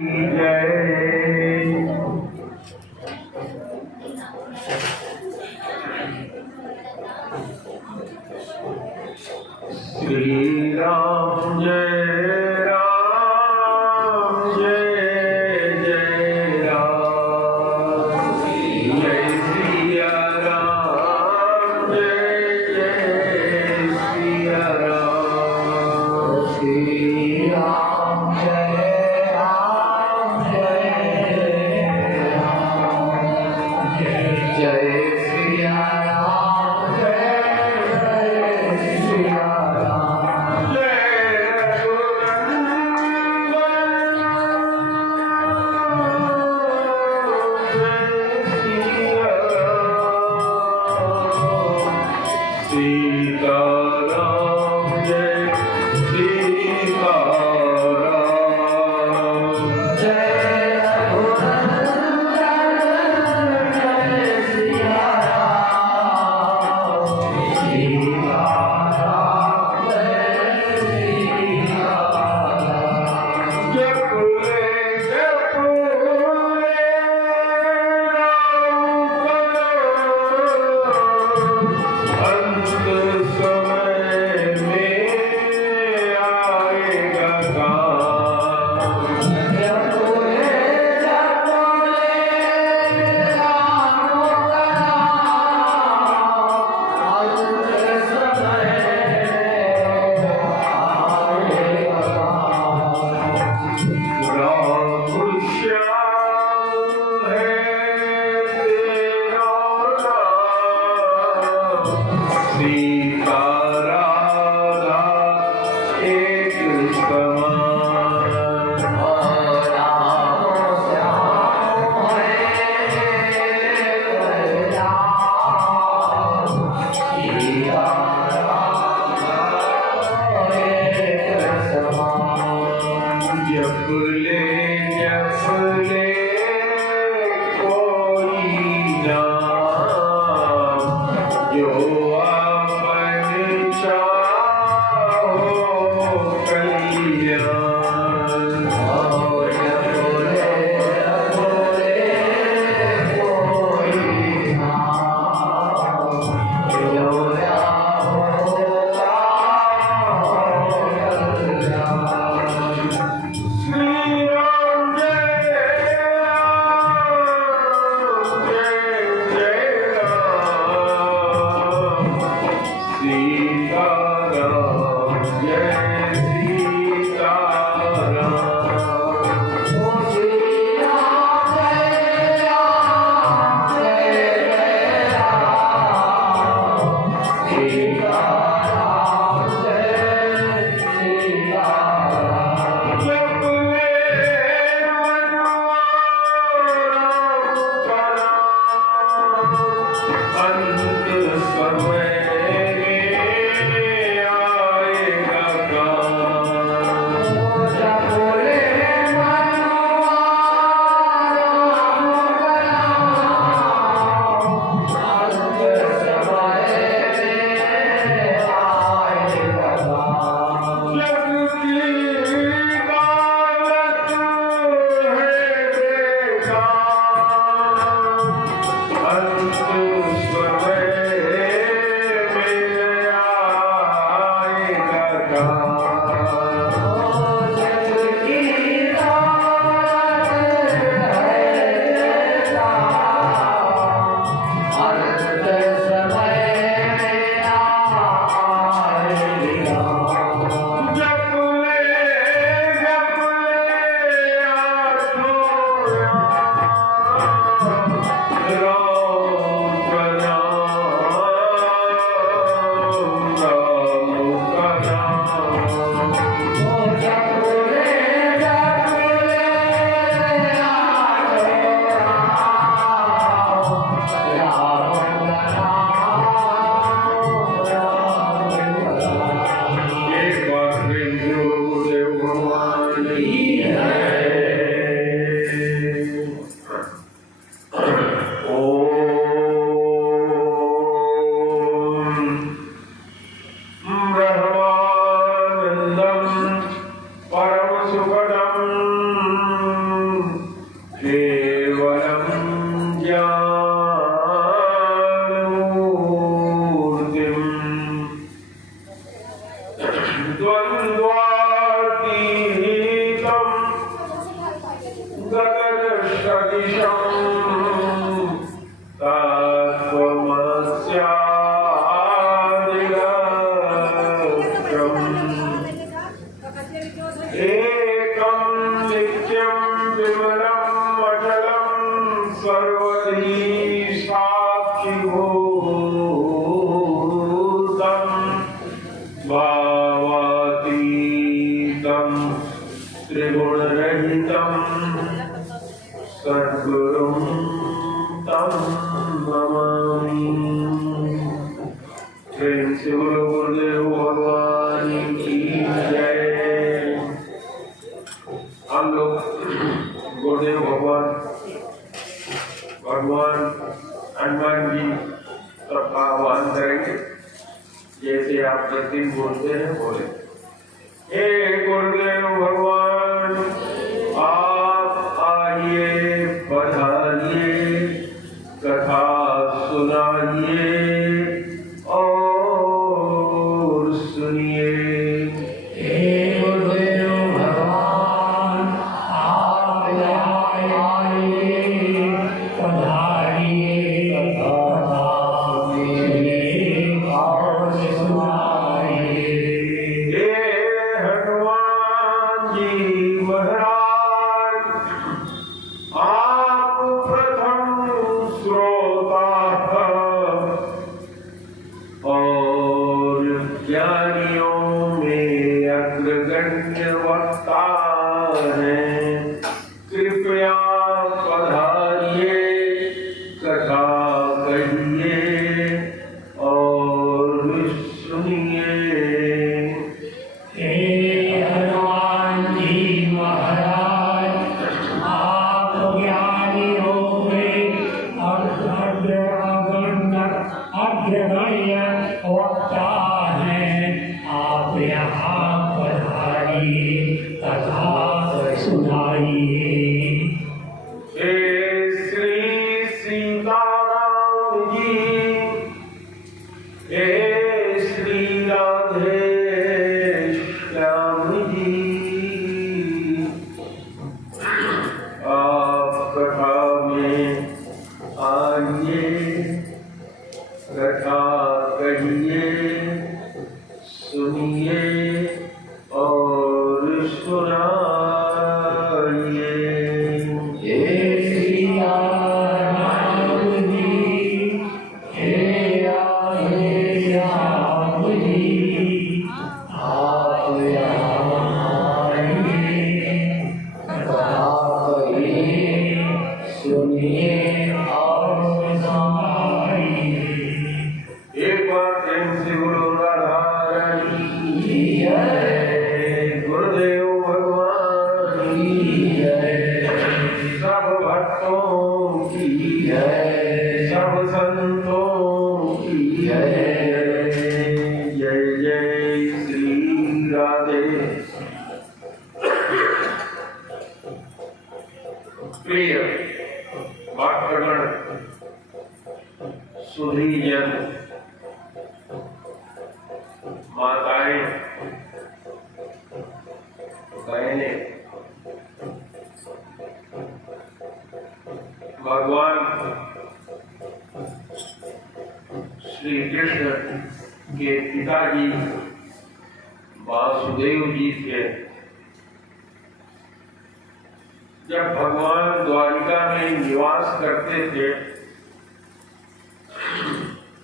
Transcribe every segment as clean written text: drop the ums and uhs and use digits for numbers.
श्री राम जय राम जय जय राम जय सिया राम जय जय सिया राम श्री राम जय राम जय राम जय जय सिया राम जय सिया एकं नित्यं विमलं अचलं सर्वधी साक्षिभूतं भावातीतं त्रिगुणरहितं सद्गुरुं तं नमामि। प्रेम से बोलो गुरुदेव भगवान की जय। हम लोग गुरुदेव भगवान हनुमान जी का आह्वान करेंगे। जैसे आप प्रतिदिन बोलते हैं बोले, हे गुरुदेव भगवान आप आइए पधारिए, कथा सुनाइए और सुनिए। हे गुरुदेव भगवान आप आइए पधारिए, कथा सुनिए और सुनाइए। हे हनुमान जी महाराज आप प्रथम श्रोता और ज्ञानियों में अग्रगण्य वक्ता हैं। कृपया पधारिए, कथा कहिए और सुनिए। हे हनुमान जी महाराज आप ज्ञानियों में अग्रगण्य वक्ता हैं। आप यहाँ पधारिए, कथा सुनाइए। हे श्री सीताराम जी, हे श्री राधे श्याम जी, आप कथा में आइए, कथा कहिए, सुनिए और सुनाइए। हे सिया राम जी, हे राधे श्याम जी, आप यहाँ आइए, कथा कहिए, सुनिए और सुनाइए। एक बार प्रेम से बोलो राधा रानी की जय, गुरुदेव भगवान की जय, सब भक्तों की जय, सब संतों की जय। जय जय श्री राधे। प्रिय भक्तगण, सुधीजन, माताएं, बहनें, भगवान श्री कृष्ण के पिताजी वासुदेव जी थे। जब भगवान द्वारिका में निवास करते थे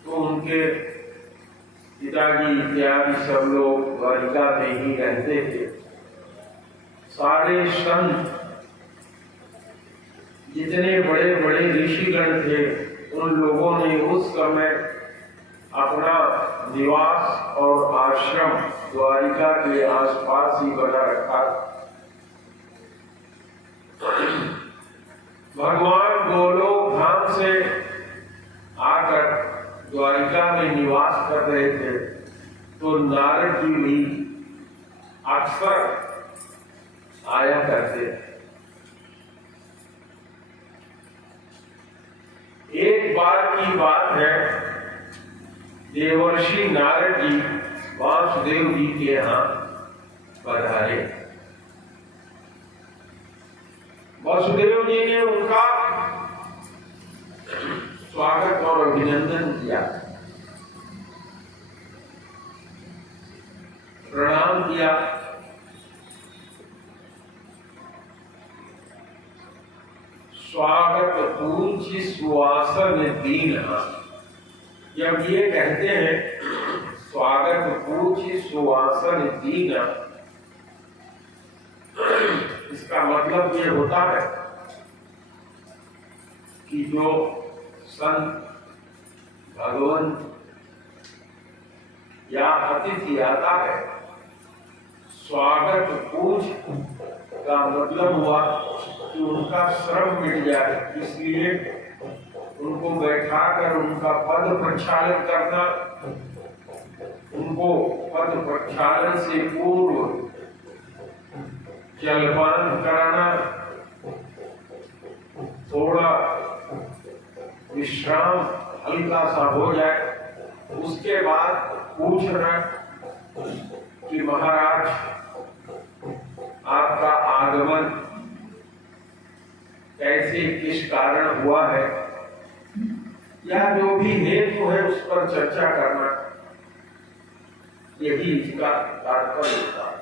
तो उनके पिताजी इत्यादि सब लोग द्वारिका में ही रहते थे। सारे संत, जितने बड़े बड़े ऋषिगण थे, उन लोगों ने उस समय अपना निवास और आश्रम द्वारिका के आसपास ही बना रखा। भगवान गोलोक धाम से आकर द्वारिका में निवास कर रहे थे तो नारद जी भी अक्सर आया करते। एक बार की बात है, देवर्षि नारद जी वासुदेव जी के यहाँ पधारे। वासुदेव जी ने उनका स्वागत और अभिनंदन किया, प्रणाम किया। स्वागत पूज्य सुवासन दीन। जब ये कहते हैं स्वागत पूज्य सुवासन दीन, इसका मतलब ये होता है कि जो संत, भगवंत या अतिथि आता है, स्वागत पूज का मतलब हुआ कि उनका श्रम मिट जाए, इसलिए उनको बैठाकर उनका पद प्रक्षालन करना, उनको पद प्रक्षालन से पूर्व जलपान कराना, थोड़ा विश्राम हल्का सा हो जाए, उसके बाद पूछना कि महाराज आपका आगमन कैसे, किस कारण हुआ है, या जो भी हेतु है उस पर चर्चा करना, यही इसका तात्पर्य होता है।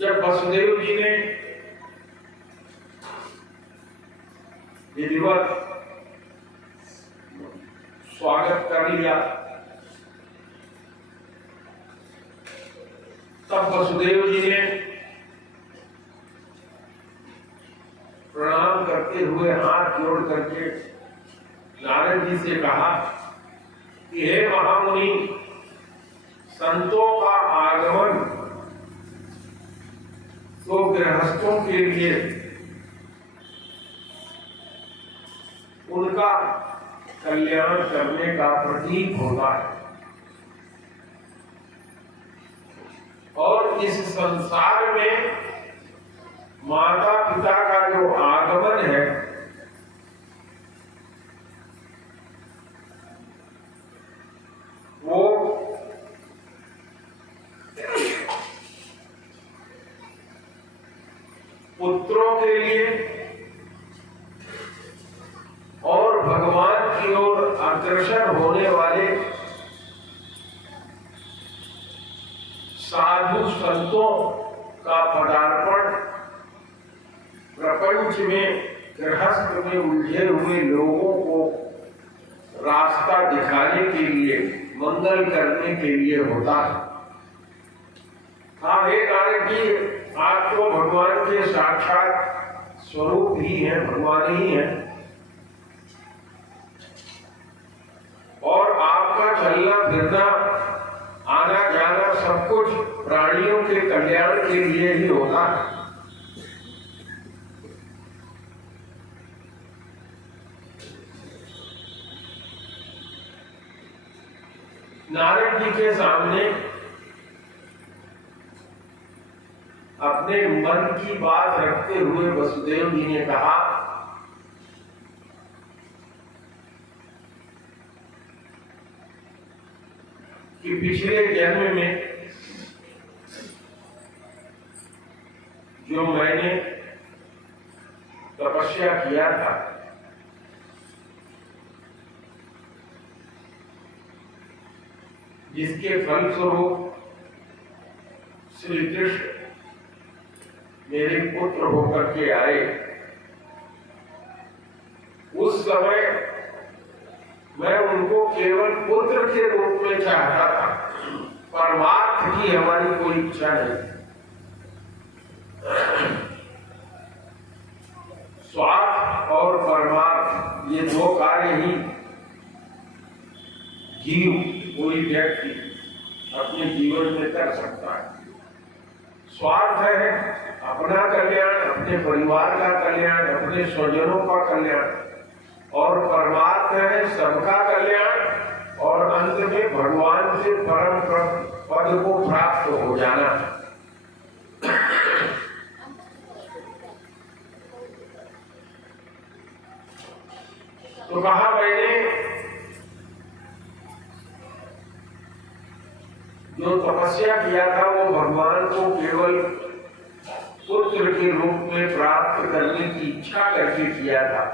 जब वसुदेव जी ने विधिवत स्वागत कर लिया, तब वसुदेव जी ने प्रणाम करते हुए हाथ जोड़ करके नारद जी से कहा कि हे महामुनि, संतों का आगमन तो गृहस्थों के लिए उनका कल्याण करने का प्रतीक होता है, और इस संसार में माता पिता का जो आगमन है वो पुत्रों के लिए और भगवान की ओर अग्रसर होने वाले साधु संतों का पदार्पण, प्रपंच में गृहस्थ में उलझे हुए लोगों को रास्ता दिखाने के लिए, मंगल करने के लिए होता है। हाँ, हे नारद जी, आप तो भगवान के साक्षात स्वरूप ही हैं, भगवान ही हैं, और आपका चलना फिरना, आना जाना सब कुछ प्राणियों के कल्याण के लिए ही होता है। नारद जी के सामने अपने मन की बात रखते हुए वसुदेव जी ने कहा कि पिछले जन्म में जो मैंने तपस्या किया था, जिसके फलस्वरूप श्री कृष्ण मेरे पुत्र होकर के आए, उस समय मैं उनको केवल पुत्र के रूप में चाहता था, परमार्थ की हमारी कोई इच्छा नहीं। स्वार्थ और परमार्थ ये दो कार्य ही जीव, कोई व्यक्ति अपने जीवन में कर सकता है। स्वार्थ है अपना कल्याण, अपने परिवार का कल्याण, अपने स्वजनों का कल्याण, और परमार्थ है सबका कल्याण और अंत में भगवान से परम पद को प्राप्त हो जाना। तो कहा मैंने जो तपस्या किया था वो भगवान को केवल पुत्र के रूप में प्राप्त करने की इच्छा करके किया था।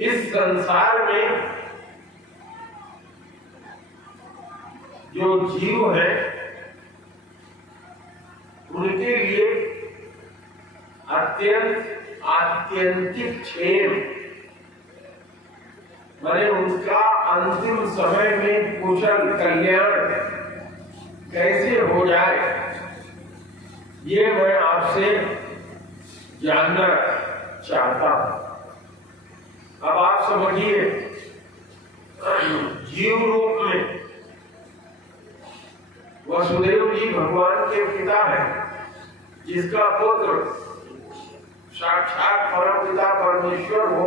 इस संसार में जो जीव है उनके लिए आत्यंतिक क्षेम, माने उनका अंतिम समय में कुशल कल्याण कैसे हो जाए, ये मैं आपसे जानना चाहता हूं। अब आप समझिए, जीव रूप में वसुदेव जी भगवान के पिता हैं, जिसका पुत्र साक्षात परमपिता परमेश्वर हो।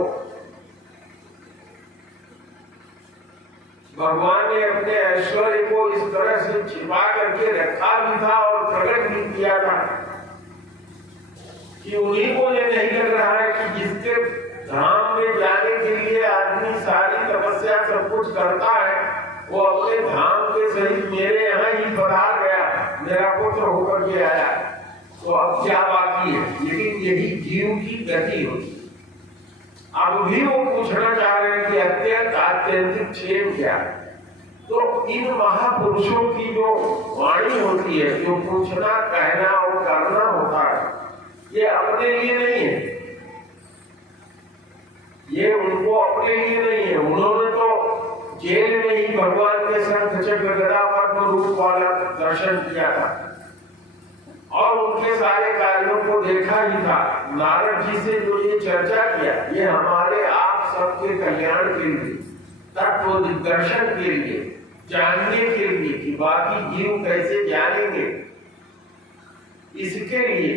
भगवान ने अपने ऐश्वर्य को इस तरह से छिपा करके रखा भी था और प्रकट भी किया था कि उन्हीं को ये नहीं लग रहा है कि जिसके धाम में जाने के लिए आदमी सारी तपस्या सब कुछ करता है, वो अपने धाम के सहित मेरे यहाँ ही पधार गया, मेरा पुत्र होकर के आया, तो अब क्या बाकी है। लेकिन यही जीव की गति होती है। अब भी वो पूछना चाह रहे हैं कि आत्यंतिक क्षेम क्या है। तो इन महापुरुषों की जो वाणी होती है, जो पूछना, कहना और करना होता है, ये अपने लिए नहीं है, ये उनको अपने लिए नहीं है। उन्होंने तो जेल में ही भगवान के शंख चक्र गदा पद्म रूप वाला दर्शन किया था और उनके सारे कार्यों को देखा ही था। नारद जी से जो ये चर्चा किया, ये हमारे आप सबके कल्याण के लिए, तत्व दर्शन के लिए, जानने के लिए कि बाकी जीव कैसे जानेंगे, इसके लिए,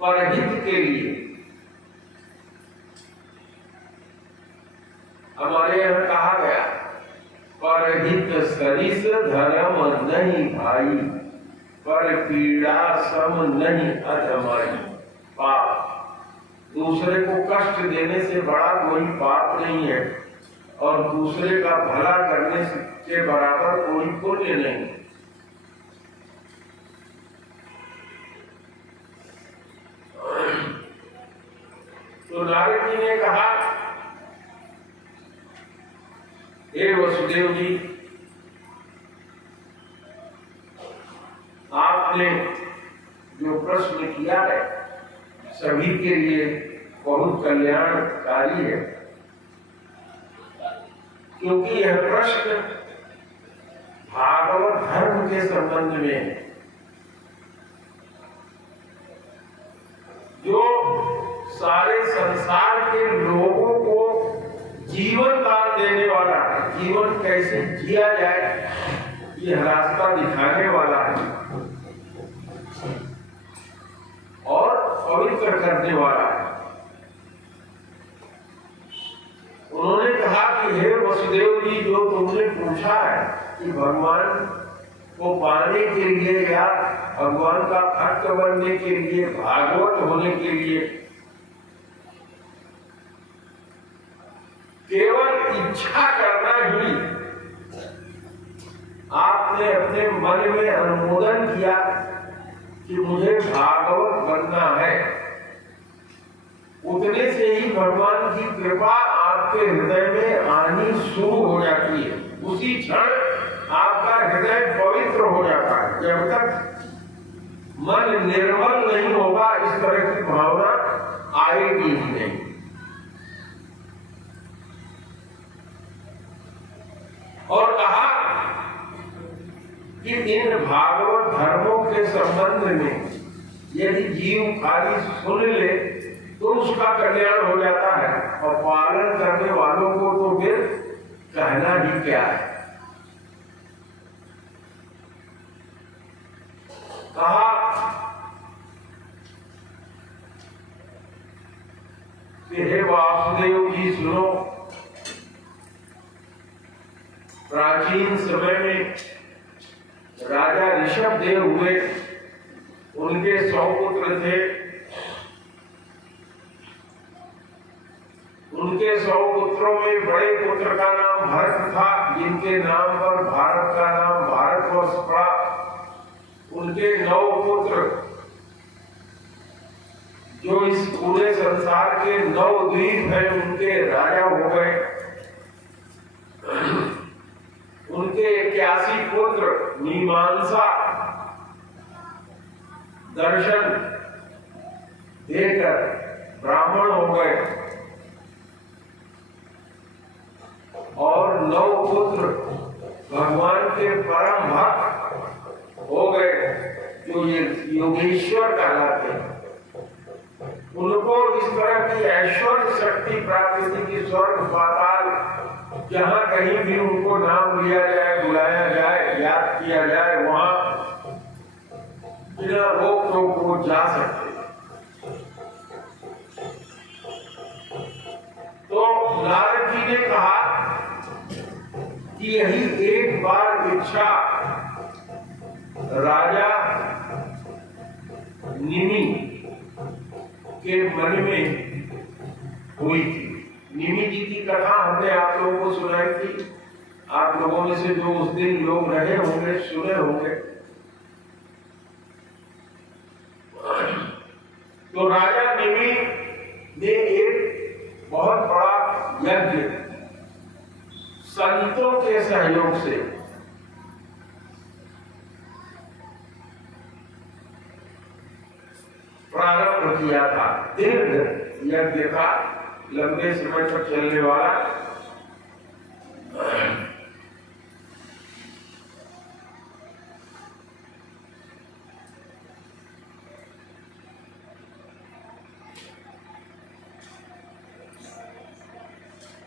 परहित के लिए। हमारे यहाँ कहा गया, परहित सरिस धर्म नहीं भाई, पर पीड़ा सम नहीं अधमाई। पाप, दूसरे को कष्ट देने से बड़ा कोई पाप नहीं है और दूसरे का भला करने के बराबर कोई पुण्य नहीं। तो नारद जी ने कहा, हे वसुदेव जी, आपने जो प्रश्न किया है सभी के लिए बहुत कल्याणकारी है, क्योंकि यह प्रश्न भागवत धर्म के संबंध में है। जो सारे संसार के लोगों को जीवन दान देने वाला है, जीवन कैसे जिया जाए यह रास्ता दिखाने वाला है और पवित्र करने वाला है। उन्होंने कहा कि हे वसुदेव जी, जो तुमने पूछा है कि भगवान को पाने के लिए या भगवान का भक्त बनने के लिए, भागवत होने के लिए केवल इच्छा करना ही, आपने अपने मन में अनुमोदन किया कि मुझे भागवत बनना है, उतने से ही भगवान की कृपा आपके हृदय में आनी शुरू हो जाती है। उसी क्षण आपका हृदय पवित्र हो जाता है। जब तक मन निर्मल नहीं होगा, इस तरह की भावना आएगी ही नहीं। और कहा कि इन भागवत धर्मों के संबंध में यदि जीव खाली सुन ले तो उसका कल्याण हो जाता है, और पालन करने वालों को तो फिर कहना ही क्या है। कहा कि हे वासुदेव जी सुनो, प्राचीन समय में राजा ऋषभदेव हुए, उनके 100 पुत्र थे। उनके 100 पुत्रों में बड़े पुत्र का नाम भरत था, जिनके नाम पर भारत का नाम भारतवर्ष जो इस पूरे संसार के 9 द्वीप हैं उनके राजा हो गए। उनके 81 पुत्र मीमांसा दर्शन देकर ब्राह्मण हो गए और 9 पुत्र भगवान के परम भक्त हो गए जो ये योगेश्वर कहलाते हैं। उनको इस तरह की ऐश्वर्य शक्ति प्राप्त हुई कि स्वर्ग पाताल जहां कहीं भी उनको नाम लिया जाए, बुलाया जाए, याद किया जाए, वहां बिना रोक टोक वो जा सकते। तो नारद जी ने कहा कि यही एक बार इच्छा राजा निमि के मन में हुई थी। निमि जी की कथा हमने आप लोगों को सुनाई थी। आप लोगों में से जो उस दिन लोग रहे होंगे, सुने होंगे। तो राजा निमि ने एक बहुत बड़ा यज्ञ संतों के सहयोग से प्रारंभ किया था। दीर्घ यज्ञ था, लंबे समय तक चलने वाला।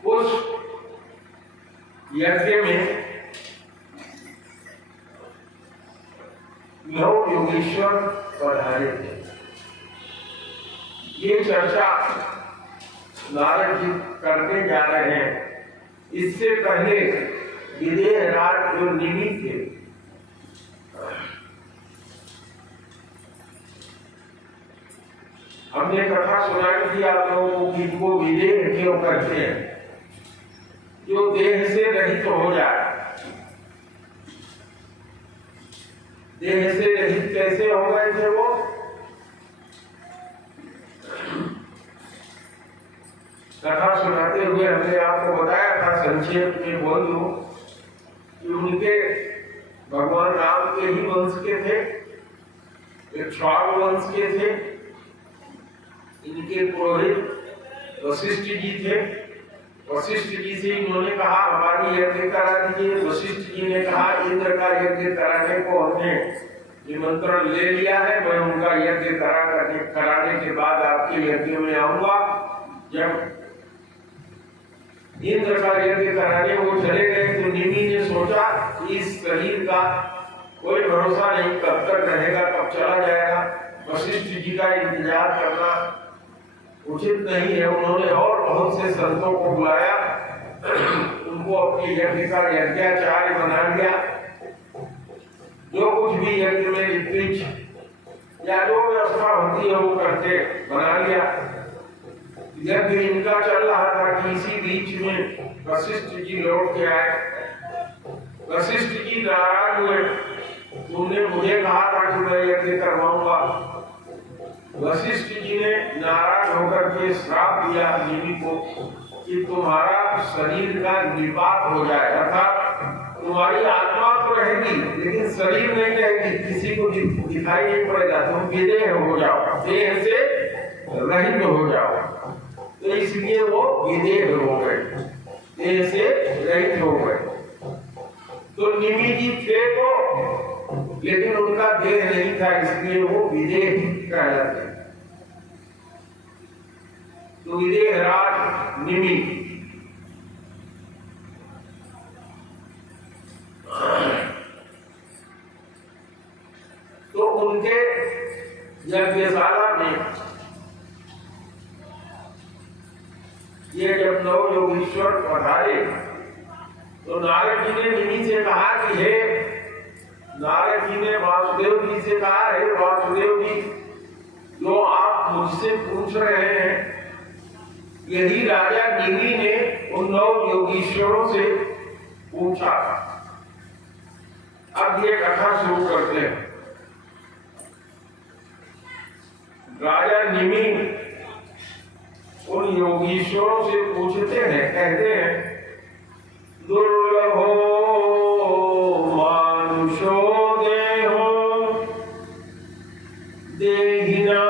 उस यज्ञ में 9 योगेश्वर पधारे थे। ये चर्चा नारद जी करने जा रहे हैं। इससे पहले विदेह राज जो निमि थे, हमने कथा सुनाई थी आप लोगों को कि वो विदेह क्यों करते हैं, जो देह से रहित हो जाए। देह से रहित कैसे हो गए थे वो? कथा सुनाते हुए हमने आपको बताया था, संक्षेप में बोल दूं कि उनके भगवान राम के ही वंश के थे, इक्ष्वाकु वंश के थे। इनके पुरोहित वशिष्ठ जी थे। वशिष्ठ जी से इन्होंने कहा हमारी यज्ञ करा दीजिए। वशिष्ठ जी ने कहा इंद्र का यज्ञ कराने को हमने निमंत्रण ले लिया है, मैं उनका यज्ञ कराने के बाद आपके यज्ञ में आऊंगा। जब इंद्र का यज्ञ कराने वो चले गए तो निमि ने सोचा इस शरीर का कोई भरोसा नहीं, कब तक रहेगा, कब चला जाएगा। वशिष्ठ जी का इंतजार करना उचित नहीं है। उन्होंने और बहुत से संतों को बुलाया, उनको अपने यज्ञ का यज्ञाचार्य बना लिया। जो कुछ भी यज्ञ में ऋत्विज या जो व्यवस्था होती है वो करके बना लिया। यज्ञ इनका चल रहा था कि इसी बीच में वशिष्ठ जी लौट के आए। वशिष्ठ जी नाराज हुए, तुमने मुझे कहा था कि मैं यज्ञ करवाऊंगा। वशिष्ठ जी ने नाराज होकर के श्राप दिया निमि को कि तुम्हारा शरीर का निपात हो जाए, अर्थात तुम्हारी आत्मा तो रहेगी लेकिन शरीर नहीं रहेगी, किसी को दिखाई नहीं पड़ेगा, तुम विदेह हो जाओ, देह से रहित हो जाओ। तो इसलिए वो विदेह हो गए, देह से रहित हो गए। तो निमि जी थे तो, लेकिन उनका देह नहीं था, इसलिए वो विदेह कहलाते। तो विदेह राज निमि तो उनके यज्ञशाला में ये जब 9 योगेश्वर पधारे तो नारद जी ने निमि से कहा कि हे नारद जी ने वासुदेव जी से कहा, हे वासुदेव जी, जो आप मुझसे पूछ रहे हैं यही राजा निमि ने उन 9 योगीश्वरों से पूछा। अब ये कथा शुरू करते हैं। राजा निमि उन योगीश्वरों से पूछते हैं, कहते हैं, दुर्लभो मानुषो देहो देहिनां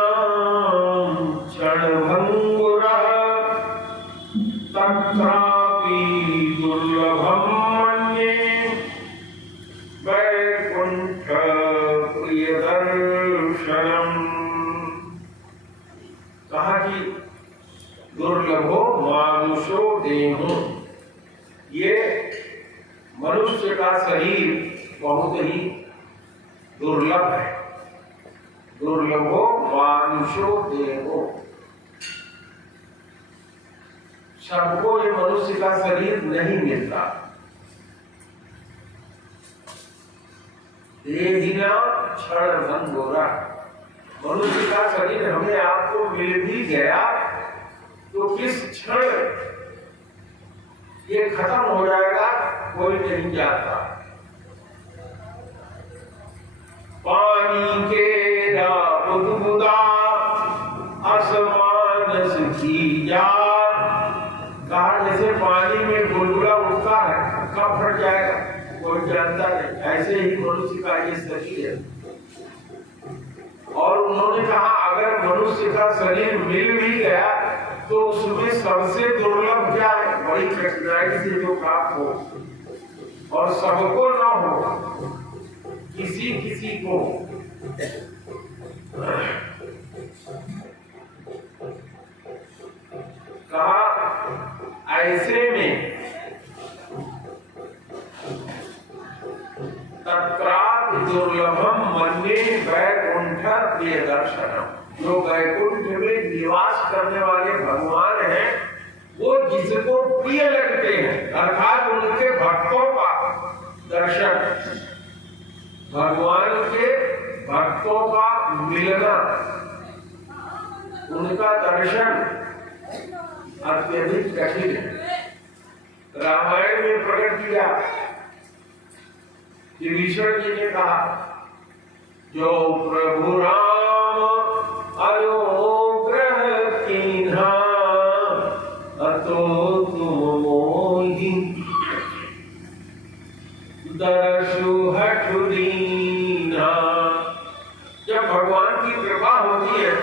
क्षणभंगुरः तत्रापि दुर्लभं मन्ये वैकुंठ प्रियदर्शनम्। कहा कि दुर्लभो मानुषो देहो, ये मनुष्य का शरीर बहुत ही दुर्लभ है। दुर्लभो मानुषो देहो, सबको ये मनुष्य का शरीर नहीं मिलता। देहिना क्षणभंगुरः, मनुष्य का शरीर हमें आपको मिल भी गया तो किस क्षण ये खत्म हो जाएगा कोई नहीं जानता। पानी के बुदबुदा असमानस की जात, कहा जैसे पानी में बुलबुला उठता है कब फट जाएगा कोई जानता नहीं, ऐसे ही मनुष्य का ये शरीर है। और उन्होंने कहा अगर मनुष्य का शरीर मिल भी गया तो उसमें सबसे दुर्लभ क्या है, बड़ी कठिनाई से जो प्राप्त हो और सबको न हो, किसी किसी को। कहा ऐसे में तत्रापि दुर्लभम मन्ये वैकुंठ प्रियदर्शनम्, जो वैकुंठ में निवास करने वाले भगवान हैं वो जिसको प्रिय लगते हैं, अर्थात उनके भक्तों का दर्शन, भगवान के भक्तों का मिलना, उनका दर्शन अत्यधिक कठिन है। रामायण में प्रकट किया, विभीषण जी ने कहा, जो प्रभु राम अनुग्रह कीन्हा अतो तुम मोहि दर्शु हठु दीन्हा। जब भगवान की कृपा होती है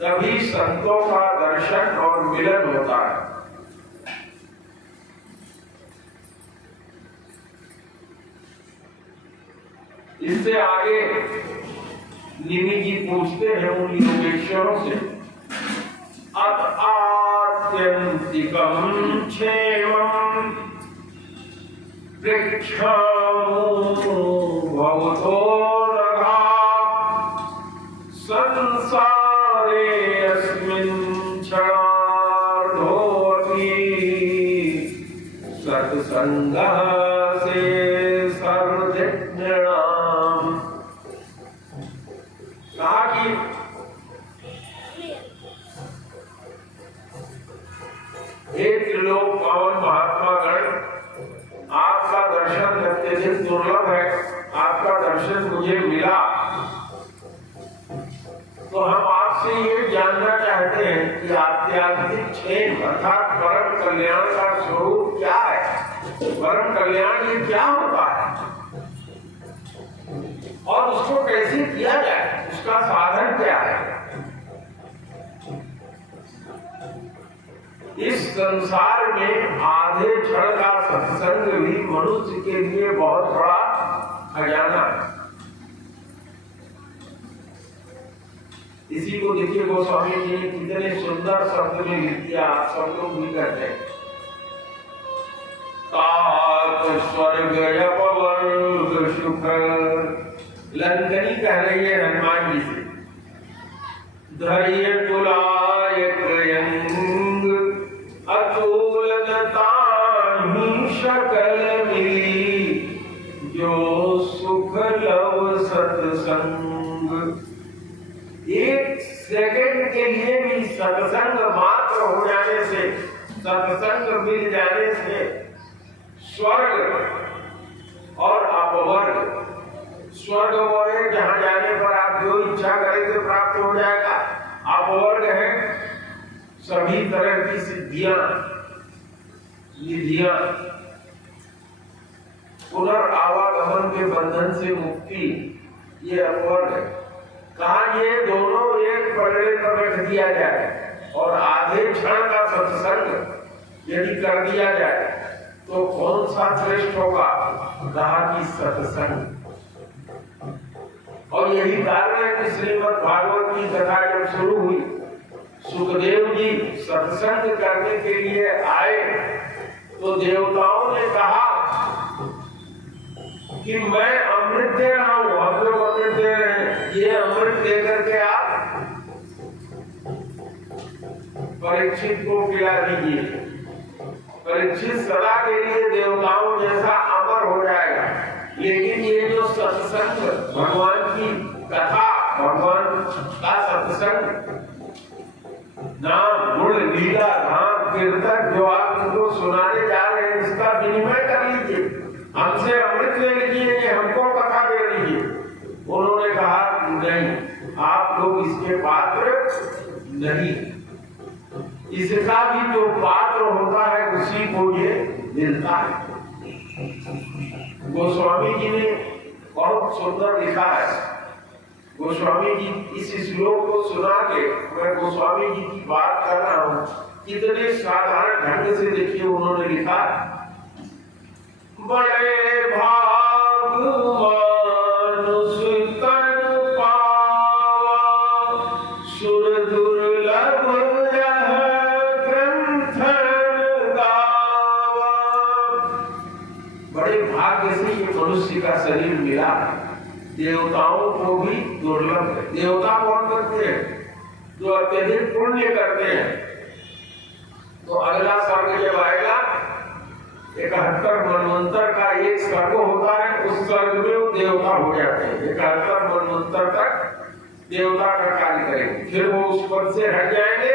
तभी संतों का दर्शन और मिलन होता है। इससे आगे निमि जी पूछते हैं उन योगेश्वरों से, अत आत्यंतिकं क्षेमं पृच्छामो भवतो नघा संसारे अस्मिन् क्षणार्धोऽपि सत्संगः से सर्वज्ञानम्। कहा कि हे त्रिलोक पावन महात्मा गण, आपका दर्शन अत्यधिक दुर्लभ है, आपका दर्शन मुझे मिला तो हम आपसे ये जानना चाहते हैं कि आध्यात्मिक क्षेम अर्थात परम कल्याण का स्वरूप क्या है, परम कल्याण ये क्या होता है और उसको कैसे किया जाए, उसका साधन क्या है। इस संसार में आधे क्षण का सत्संग भी मनुष्य के लिए बहुत बड़ा खजाना है। इसी को देखिए गोस्वामी जी ने कितने सुंदर शब्द में लिख दिया, आप सब लोग भी करते हैं। तात स्वर्ग अपवर्ग सुख, लंकनी कह रही है हनुमान जी से, धैर्य तुलायक यंग अतुलनता ही शकल मिली, जो सुख लव सत्संग। एक सेकंड के लिए भी सत्संग मात्र हो जाने से, सत्संग मिल जाने से स्वर्ग और अपवर्ग, स्वर्ग वो है जहां जाने पर आप जो इच्छा करेंगे प्राप्त हो जाएगा। अपवर्ग है सभी तरह की सिद्धियां, निधियां, पुनर्आवागमन के बंधन से मुक्ति, ये अपवर्ग है। कहा ये दोनों एक पलड़े पर रख दिया जाए और आधे क्षण का सत्संग यदि कर दिया जाए तो कौन सा श्रेष्ठ होगा? कहा कि सत्संग। और यही कारण है कि श्रीमद् भागवत की कथा जब शुरू हुई, सुखदेव जी सत्संग करने के लिए आए तो देवताओं ने कहा कि मैं अमृत दे रहा हूं, हम लोग अमृत दे रहे हैं, ये अमृत लेकर के आप परीक्षित को पिला दीजिए। परीक्षित सदा के लिए देवताओं जैसा अमर हो जाएगा। लेकिन ये जो सत्संग, भगवान की कथा, भगवान का सत्संग, नाम गुण लीला धाम कीर्तन जो आप उनको सुनाने जा रहे हैं, इसका विनिमय कर लीजिए, हमसे अमृत ले लीजिए, कि हमको कथा दे दीजिए। उन्होंने कहा नहीं, आप लोग इसके पात्र नहीं, इसका भी जो पात्र होता है उसी को ये मिलता है। गोस्वामी जी ने बहुत सुंदर लिखा है। गोस्वामी जी इस श्लोक को सुना के, मैं गोस्वामी जी की बात कर रहा हूँ, कितने साधारण ढंग से देखिए उन्होंने लिखा, बड़े भाग मानुष तन पावा, सुर दुर्लभ यह ग्रंथन गावा। बड़े भाग्य से ये मनुष्य का शरीर मिला, देवताओं को भी दुर्लभ है। देवता कौन करते हैं? जो अत्यधिक पुण्य करते हैं। तो अगला सर्ग जब आएगा, 71 मनवंतर का एक सर्ग होता है, उस सर्ग में वो देवता हो जाते हैं। 71 मनवंतर तक देवता का कार्य करेंगे, फिर वो उस पद से हट जाएंगे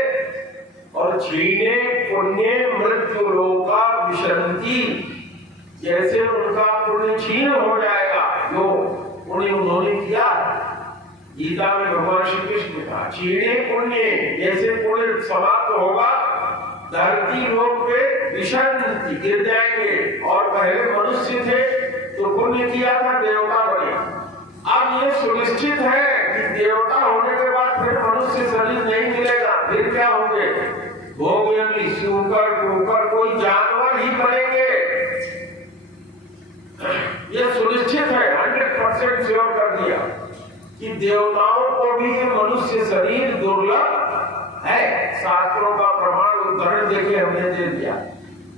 और क्षीणे पुण्य मृत्यु लोका विशंति, जैसे उनका पुण्य क्षीण हो जाएगा, जो उन्होंने किया। गीता में भगवान श्री कृष्ण ने कहा क्षीणे पुण्य, जैसे पुण्य समाप्त होगा, धरती लोक पे विषंति गिर जाएंगे। और पहले मनुष्य थे तो पुण्य किया था, देवता बने। अब ये सुनिश्चित है कि देवता होने के बाद फिर मनुष्य शरीर नहीं मिलेगा, फिर क्या होंगे? भोग यज्ञ, सूकर कुकर, कोई जानवर ही बनेंगे। ये सुनिश्चित है, 100% श्योर कर दिया कि देवताओं को भी मनुष्य शरीर दुर्लभ है। शास्त्रों का प्रमाण उदाहरण देके हमने दे दिया।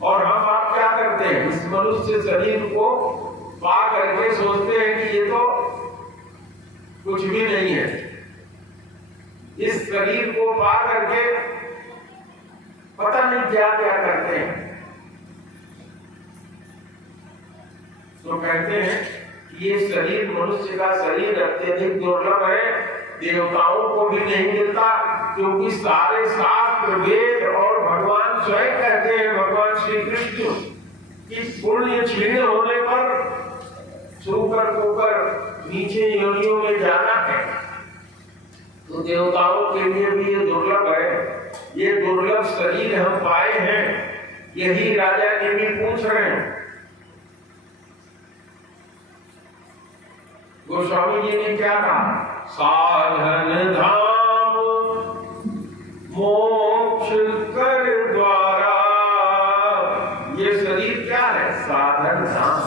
और हम आप क्या करते हैं? इस मनुष्य शरीर को पा करके सोचते हैं कि ये तो कुछ भी नहीं है। इस शरीर को पा करके पता नहीं क्या क्या करते हैं। तो कहते हैं कि ये शरीर, मनुष्य का शरीर अत्यधिक दुर्लभ है, देवताओं को भी नहीं मिलता, क्योंकि सारे शास्त्र, वेद और भगवान स्वयं कहते हैं, भगवान श्री कृष्ण, कि पुण्य क्षीण होने पर सूकर कुकर नीचे योनियों में जाना है। तो देवताओं के लिए भी ये दुर्लभ है। ये दुर्लभ शरीर हम पाए हैं, यही राजा जी भी पूछ रहे हैं। गोस्वामी जी ने क्या कहा? साधन धाम मोक्ष कर द्वारा। ये शरीर क्या है? साधन धाम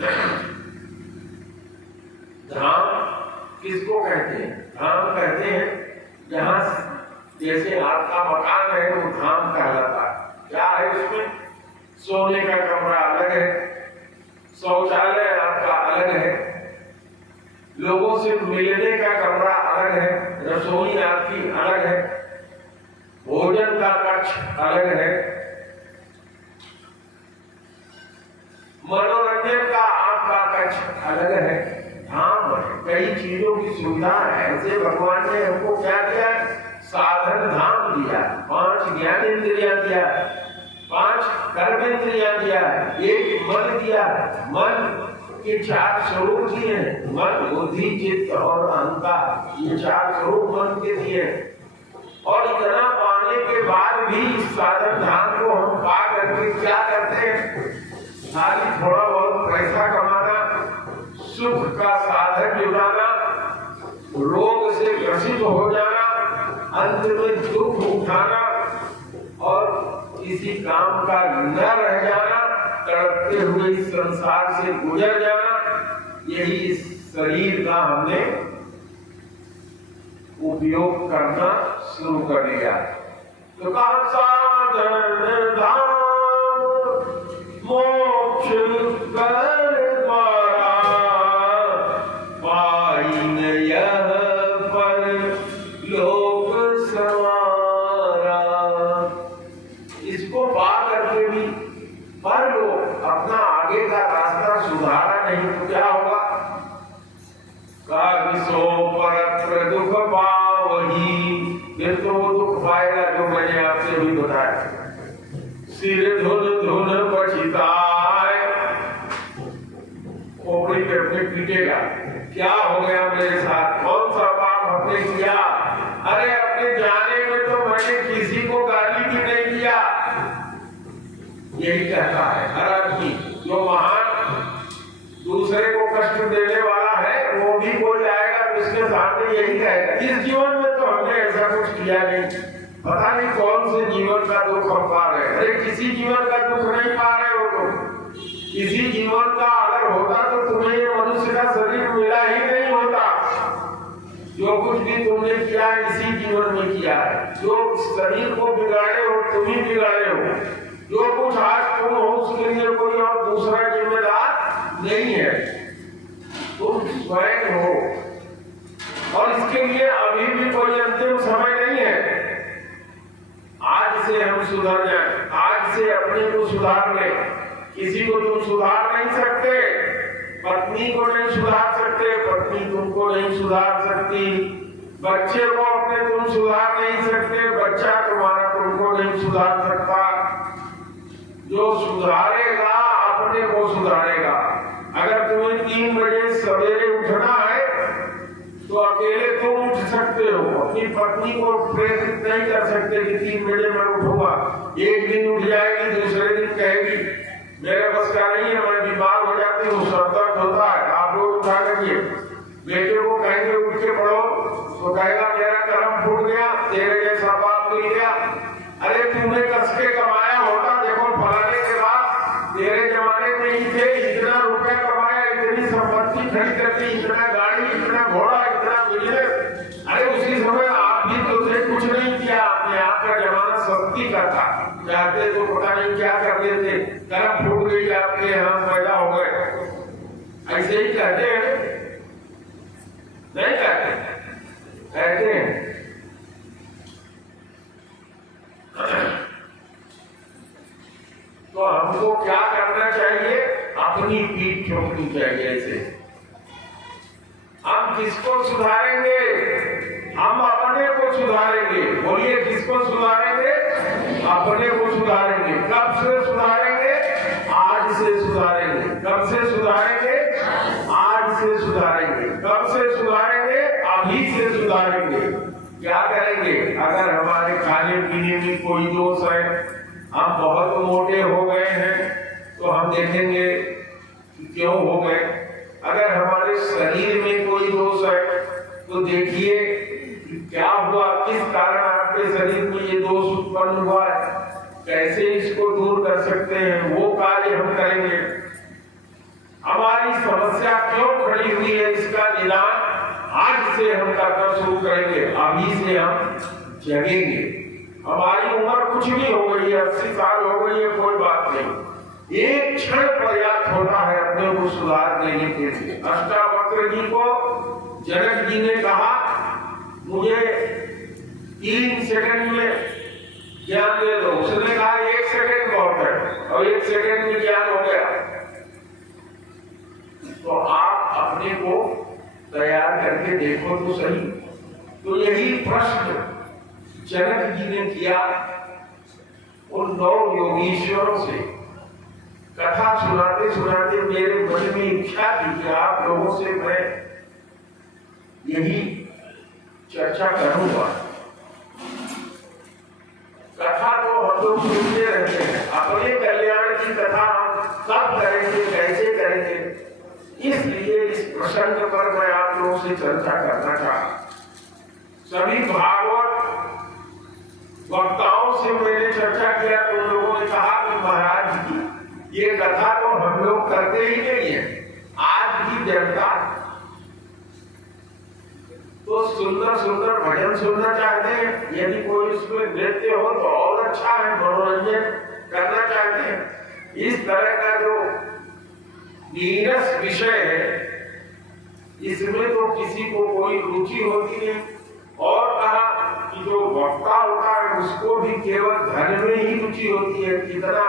है। धाम किसको कहते हैं? धाम कहते हैं जहां जैसे आपका मकान है वो धाम कहलाता है। क्या है उसमें? सोने का कमरा अलग है, शौचालय आपका अलग है, लोगों से मिलने का कमरा अलग है, रसोई आपकी अलग है, भोजन का कक्ष अलग है, मनोरंजन का आपका कक्ष अलग है। धाम है, कई चीजों की सुविधा है। ऐसे भगवान ने हमको क्या दिया? साधन धाम दिया, 5 ज्ञानेंद्रियां दिया, 5 कर्मेंद्रियां दिया, 1 मन दिया। मन ये चार स्वरूप दिए हैं, मन, बुद्धि, चित्त और अहंकार। ये चार स्वरूप मन के दिए हैं। और इतना पाने के बाद भी इस साधन धाम को हम पा करके क्या करते हैं? खाली थोड़ा बहुत पैसा कमाना, सुख का साधन जुटाना, रोग से ग्रसित हो जाना, अंत में दुख उठाना और किसी काम का न रह जाना, तड़पते हुए इस संसार से गुजर जाना, यही इस शरीर का हमने उपयोग करना शुरू कर दिया। तो कहा साधन धाम मोक्ष कर द्वारा, पाइन यह पर लोक सवारा। इसको पा करके भी पर लोग अपना आगे का रास्ता सुधारा नहीं तो क्या होगा? सो परत्र दुख पावही, फिर तो वो दुख पाएगा जो मैंने आपसे भी बताया। सिर धुन धुन पछिताए, खोपड़ी पे अपने पीटेगा, क्या हो गया मेरे साथ, कौन सा पाप हमने किया? अरे अपने जाने में तो मैंने किसी को गाली भी नहीं दिया। यही कहता है हर आदमी जो महान दूसरे को कष्ट देने वाला है, वो भी बोल जाएगा उसके सामने यही कहेगा, इस जीवन में तो हमने ऐसा कुछ किया नहीं, पता नहीं कौन से जीवन का दुख हम पा रहे हैं। अरे किसी जीवन का दुख नहीं पा रहे हो तुम। किसी जीवन का अगर होता तो तुम्हें ये मनुष्य का शरीर मिला ही नहीं होता। जो कुछ भी तुमने किया है इसी जीवन में किया है। जो शरीर को बिगाड़े हो तुम ही बिगाड़े हो। जो कुछ आज तुम हो उसके लिए कोई और दूसरा जिम्मेदार नहीं है, तुम स्वयं हो। और इसके लिए अभी भी कोई अंतिम समय नहीं है। आज से हम सुधर जाएं, आज से अपने को सुधार लें। किसी को तुम सुधार नहीं सकते, पत्नी को नहीं सुधार सकते, पत्नी तुमको नहीं सुधार सकती, बच्चे को अपने तुम सुधार नहीं सकते, बच्चा तुम्हारा तुमको नहीं सुधार सकता। जो सुधारेगा अपने को सुधारेगा। अगर तुम्हें 3 बजे सवेरे उठना है तो अकेले तुम उठ सकते हो, अपनी पत्नी को प्रेरित नहीं कर सकते कि 3 बजे मैं उठूंगा। एक दिन उठ जाएगी, दूसरे दिन कहेगी मेरे बस का नहीं है, मैं बीमार हो जाती हूँ, सर दर्द होता है, आप लोग उठा करिए। बेटे को कहेंगे उठ के पढ़ो तो कहेगा मेरा कर्म फूट गया, तेरे जैसा बाप मिल गया। अरे तुमने कस के कमाया होता, देखो फलाने के बाद तेरे जमाने में ही थे, इतना रुपया कमाया, इतनी संपत्ति खरीद करके, इतना गाड़ी, इतना घोड़ा, इतना बिजनेस। अरे उसी समय आप भी तो थे, कुछ नहीं किया आपने। आपका जमाना सस्ती का था, चाहते तो पता नहीं क्या कर लेते, कर्म फूट गई, आपके यहाँ पैदा हो गए। ऐसे ही कहते हैं नहीं कहते? कहते हैं। तो हमको क्या करना चाहिए? अपनी पीठ ठोकनी चाहिए। ऐसे हम किसको सुधारेंगे? हम अपने को सुधारेंगे। बोलिए किसको सुधारेंगे? अपने को सुधारेंगे। कब से सुधारेंगे? आज से सुधारेंगे। कब से सुधारेंगे? आज से सुधारेंगे। कब से सुधारेंगे? अभी से सुधारेंगे। क्या करेंगे? अगर हमारे खाने पीने में कोई दोष है, हम बहुत मोटे हो गए हैं, तो हम देखेंगे क्यों हो गए। अगर हमारे शरीर में कोई दोष है तो देखिए क्या हुआ, किस कारण आपके शरीर में ये दोष उत्पन्न हुआ है, कैसे इसको दूर कर सकते हैं, वो कार्य हम करेंगे। हमारी समस्या क्यों खड़ी हुई है, इसका निदान आज से हम करना शुरू करेंगे। अभी से हम जगेंगे। हमारी उम्र कुछ भी हो गई है, 80 साल हो गई है, कोई बात नहीं। एक क्षण पर्याप्त होता है अपने को सुधार देने के लिए। अष्टावक्र जी को जनक जी ने कहा मुझे 3 सेकंड में ज्ञान दे दो। उसने कहा 1 सेकंड बहुत है, और 1 सेकंड में ज्ञान हो गया। तो आप अपने को तैयार करके देखो तो सही। तो यही प्रश्न जनक जी ने किया उन 9 योगीश्वरों से। कथा सुनाते सुनाते मेरे मन में इच्छा थी कि आप लोगों से मैं यही चर्चा करूंगा। कथा तो हम लोग सुनते रहते हैं, अपने कल्याण की कथा हम कब करेंगे, कैसे करेंगे, इसलिए इस प्रसंग पर मैं आप लोगों से चर्चा करना चाहा। सभी भागवत वक्ताओं से मैंने चर्चा किया तो उन लोगों ने कहा कि महाराज जी ये कथा तो हम लोग करते ही नहीं है, आज की जनता तो सुंदर सुंदर भजन सुनना चाहते हैं, यदि कोई उसमें नृत्य हो तो और अच्छा है, मनोरंजन करना चाहते हैं। इस तरह का जो नीरस विषय है इसमें तो किसी को कोई रुचि होती नहीं। और कहा कि जो वक्ता होता है उसको भी केवल धन में ही रुचि होती है, कितना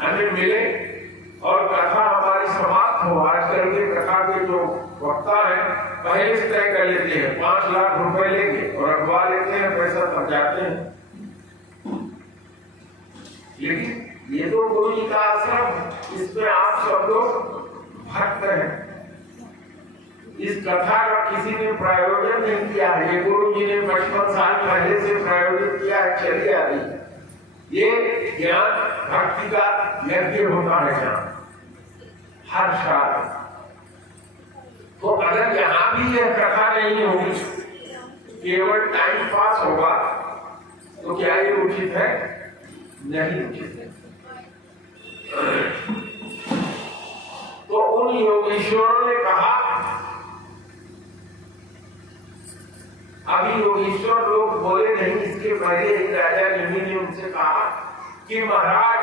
हमें मिले और कथा हमारी समाप्त हो। आजकल के कथा के जो वक्ता है पहले से तय कर लेते हैं 5 लाख रुपए लेंगे और अखबार लेते हैं, पैसा तब जाते हैं। लेकिन ये तो गुरु जी का आश्रम, इसमें आप सब लोग भक्त हैं। इस कथा का किसी ने प्रायोजन नहीं किया है, ये गुरु जी ने 55 साल पहले से प्रायोजित किया है, चली आ रही। ये ज्ञान भक्ति का यज्ञ होता है जहाँ हर साल। तो अगर यहाँ भी यह कथा नहीं होगी, केवल टाइम पास होगा, तो क्या ये उचित है? नहीं उचित है। तो उन योगीश्वरों ने कहा, अभी योगीश्वर लोग बोले नहीं, इसके पहले ही राजा निमि ने उनसे कहा कि महाराज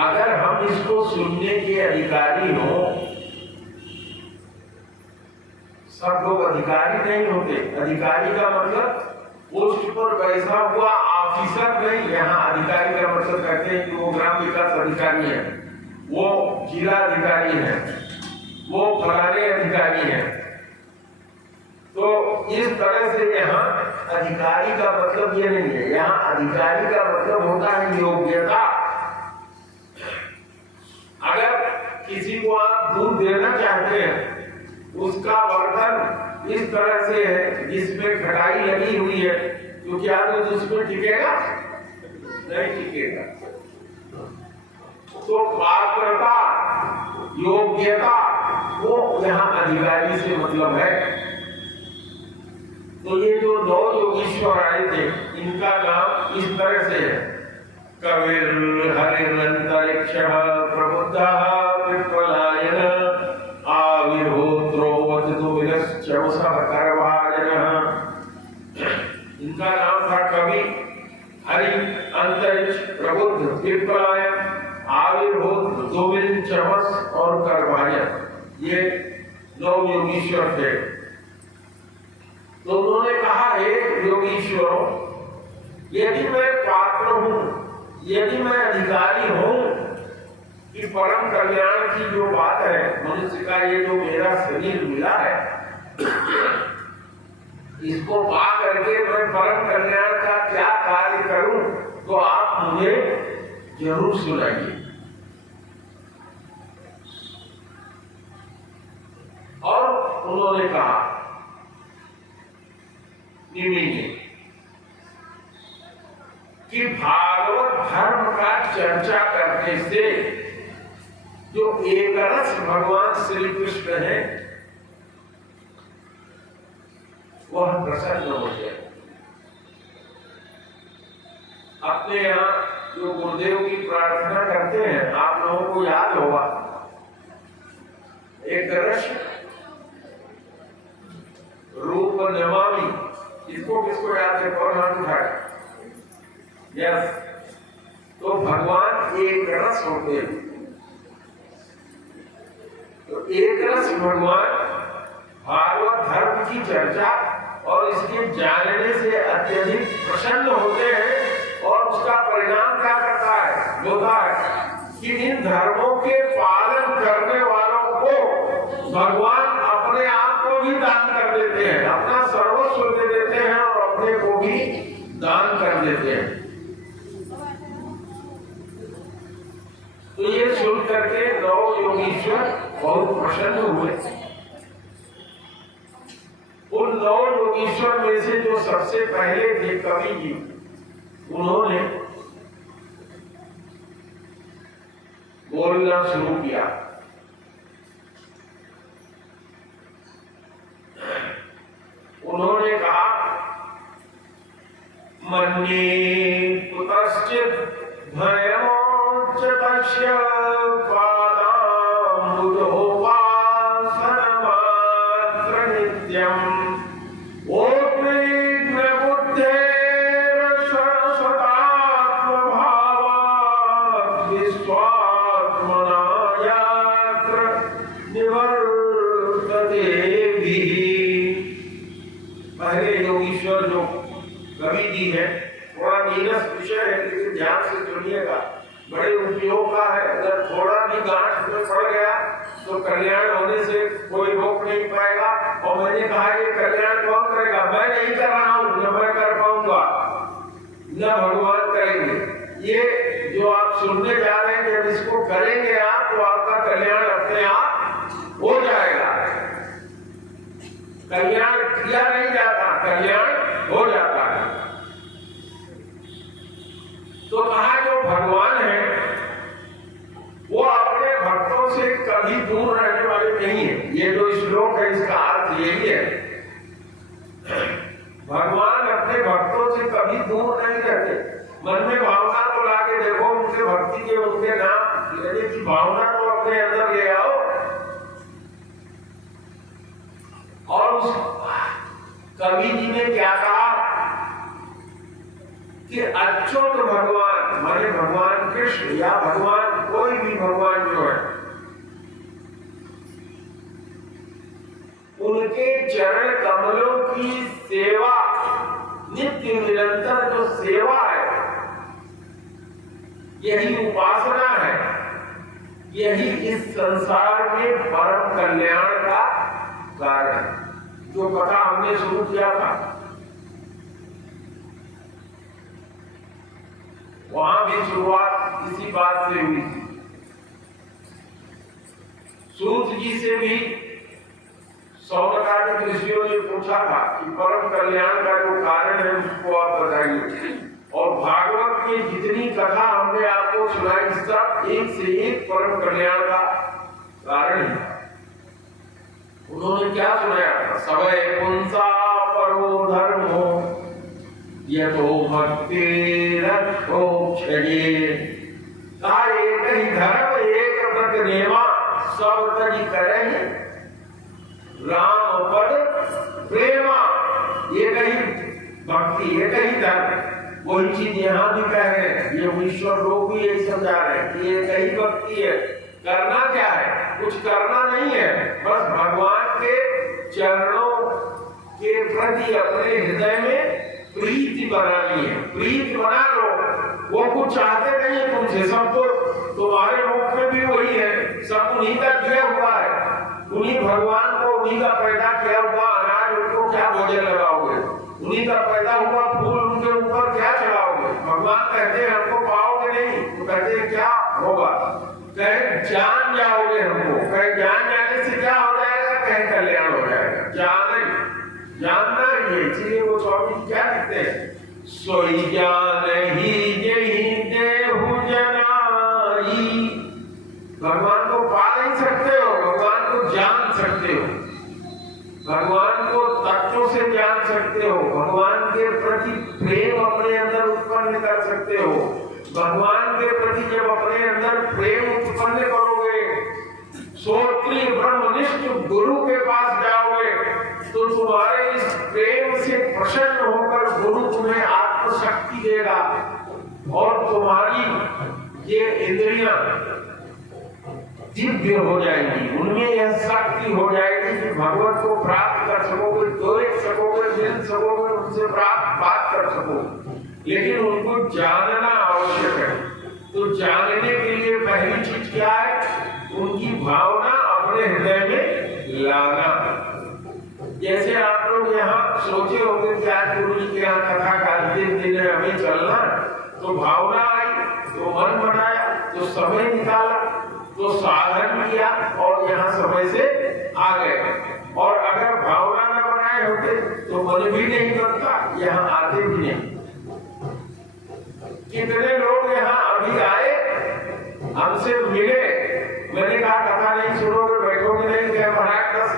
अगर हम इसको सुनने के अधिकारी हो, सब लोग अधिकारी नहीं होते, अधिकारी का मतलब पोस्ट पर बैठा हुआ ऑफिसर नहीं, यहाँ अधिकारी का मतलब कहते हैं कि वो ग्राम विकास अधिकारी है, वो जिला अधिकारी है, वो फलाने अधिकारी है। तो इस तरह से यहाँ अधिकारी का मतलब ये नहीं है, यहाँ अधिकारी का मतलब होता है योग्यता। अगर किसी को आप दूध देना चाहते हैं, उसका बर्तन इस तरह से है जिसमें खटाई लगी हुई है, तो क्या दूध उसमें टिकेगा? नहीं टिकेगा। तो पात्रता, योग्यता, वो यहाँ अधिकारी से मतलब है। तो ये जो 2 योगीश्वर आए थे, इनका नाम इस तरह से है, कविर हरिरंतरिक्षः प्रबुद्धः विप्लवायन आविर्होत्रो वचतो विलश्चवसः करभाजनः। इनका नाम था कवि, हरि, अंतरिक्ष, प्रबुद्ध, विप्लवायन, आविर्होत्र, दोविल, चवस और करभाजन, ये 9 योगीश्वर थे। तो उन्होंने कहा, हे योगीश्वरों, यदि मैं पात्र हूं, यदि मैं अधिकारी हूं कि परम कल्याण की जो बात है, मनुष्य का ये जो मेरा शरीर मिला है, इसको पा करके मैं परम कल्याण का क्या कार्य करूं, तो आप मुझे जरूर सुनाइए। और उन्होंने कहा निमि ने कि भागवत धर्म का चर्चा करने से जो एकरस भगवान श्री कृष्ण है वह प्रसन्न हो जाए। अपने यहाँ जो गुरुदेव की प्रार्थना करते हैं, आप लोगों को याद होगा, एक रस रूप नमामि, इसको किसको याद है? कौन हाथ उठाए? यस। तो भगवान एक रस होते हैं। तो एक रस भगवान भागवत धर्म की चर्चा और इसके जानने से अत्यधिक प्रसन्न होते हैं, और उसका परिणाम क्या करता है? होता है कि इन धर्मों के पालन करने वालों को भगवान अपने आप को भी दान कर देते हैं, अपना सर्वस्व दे देते हैं और अपने को भी दान कर देते हैं। योगीश्वर बहुत प्रसन्न हुए। उन 9 योगीश्वर में से जो सबसे पहले थे कवि जी, उन्होंने बोलना शुरू किया। उन्होंने कहा, मन्ये कुतश्चित् भयमोच्च तस्य पादाम्बुजोपासनमात्र नित्यम् ओद्विग्नबुद्धेर्सतात्मभावात् विश्वात्मना यत्र निवर्तते भीः। पहले योगीश्वर जो कवि जी है, थोड़ा नीरस विषय है लेकिन ध्यान से सुनिएगा, बड़े उपयोग का है। अगर थोड़ा भी गांठ में पड़ गया तो कल्याण होने से कोई रोक नहीं पाएगा। और मैंने कहा ये कल्याण कौन करेगा? मैं नहीं कर रहा हूँ, न मैं कर पाऊंगा, न भगवान करेंगे। ये जो आप सुनने जा रहे हैं, जब इसको करेंगे आप तो आपका कल्याण अपने आप हो जाएगा। कल्याण किया नहीं जाता, कल्याण हो जाता है। तो कहा जो भगवान है वो अपने भक्तों से कभी दूर रहने वाले नहीं है। ये जो श्लोक है इसका अर्थ यही है, भगवान अपने भक्तों से कभी दूर नहीं रहते। मन में भावना तो लाके देखो, उनके भक्ति के उनके नाम लेने की भावना तो अपने अंदर ले आओ। और उस कवि जी ने क्या कहा कि अच्युत भगवान माने भगवान कृष्ण या भगवान कोई भी भगवान जो है, उनके चरण कमलों की सेवा, नित्य निरंतर जो सेवा है, यही उपासना है। यही इस संसार के परम कल्याण का कारण है। जो कथा हमने शुरू किया था वहां भी शुरुआत इसी बात से हुई थी। सूत जी से भी सौनकादिक ऋषियों ने पूछा था कि परम कल्याण का जो कारण है उसको आप बताइए। और भागवत की जितनी कथा हमने आपको सुनाई, सब एक से एक परम कल्याण का कारण है। उन्होंने क्या सुनाया था? सबय पुंसा परो धर्मो यतो भक्तिरक्षोक्षये। एक ही धर्म एक व्रत नेमा सब तरी करे राम पद प्रेमा। एक ही भक्ति, एक ही धर्म। वही चीज यहाँ भी कह रहे हैं, ये ईश्वर लोग भी यही समझा रहे हैं कि एक ही भक्ति है। करना क्या है? कुछ करना नहीं है, बस भगवान के चरणों के प्रति अपने हृदय में प्रीति बनानी है। प्रीति बना लो, वो कुछ चाहते नहीं है तुमसे, सब तो तुम्हारे मुख में भी वही है, सब उन्हीं का दिया हुआ है। उन्हीं भगवान को, उन्हीं का पैदा किया हुआ अनाज, उनको क्या भोजन लगाओगे? उन्हीं का पैदा हुआ फूल उनके ऊपर क्या चढ़ाओगे? भगवान कहते हैं हमको पाओगे नहीं, तो कहते हैं क्या होगा? कहे जान जाओगे हमको, कहे जान जाने से क्या हो जाएगा? कहे कल्याण हो जाएगा। जानना ही, इसलिए वो स्वामी क्या लिखते हैं? सोई जान ही जही देहु जनाई। भगवान को पा नहीं सकते हो, भगवान को जान सकते हो, भगवान को तत्वों से जान सकते हो, भगवान के प्रति प्रेम अपने अंदर उत्पन्न कर सकते हो। भगवान के प्रति जब अपने अंदर प्रेम उत्पन्न करोगे, श्रोत्रिय ब्रह्मनिष्ठ गुरु के पास जाओगे, तो तुम्हारे इस प्रेम से प्रसन्न होकर गुरु तुम्हें आत्मशक्ति देगा और तुम्हारी ये इंद्रियां दिव्य हो जाएगी। उनमें यह शक्ति हो जाएगी कि भगवत को प्राप्त कर सकोगे, देख सकोगे, मिल सकोगे, उनसे प्राप्त बात कर सकोगे। लेकिन उनको जानना आवश्यक है। तो जानने के लिए पहली चीज क्या है? उनकी भावना अपने हृदय में लाना। जैसे आप लोग यहाँ सोचे होंगे कि आज गुरु जी के यहाँ कथा का अंतिम दिन है, हमें चलना, तो भावना आई, तो मन बनाया, तो समय निकाला, तो साधन किया और यहाँ समय से आ गए, और अगर भावना न बनाए होते तो मन भी नहीं बनता, यहाँ आते भी नहीं। कितने लोग यहाँ अभी आए, हमसे मिले, मैंने कहा कथा नहीं सुनोगे, बैठोगे नहीं, क्या महाराज बस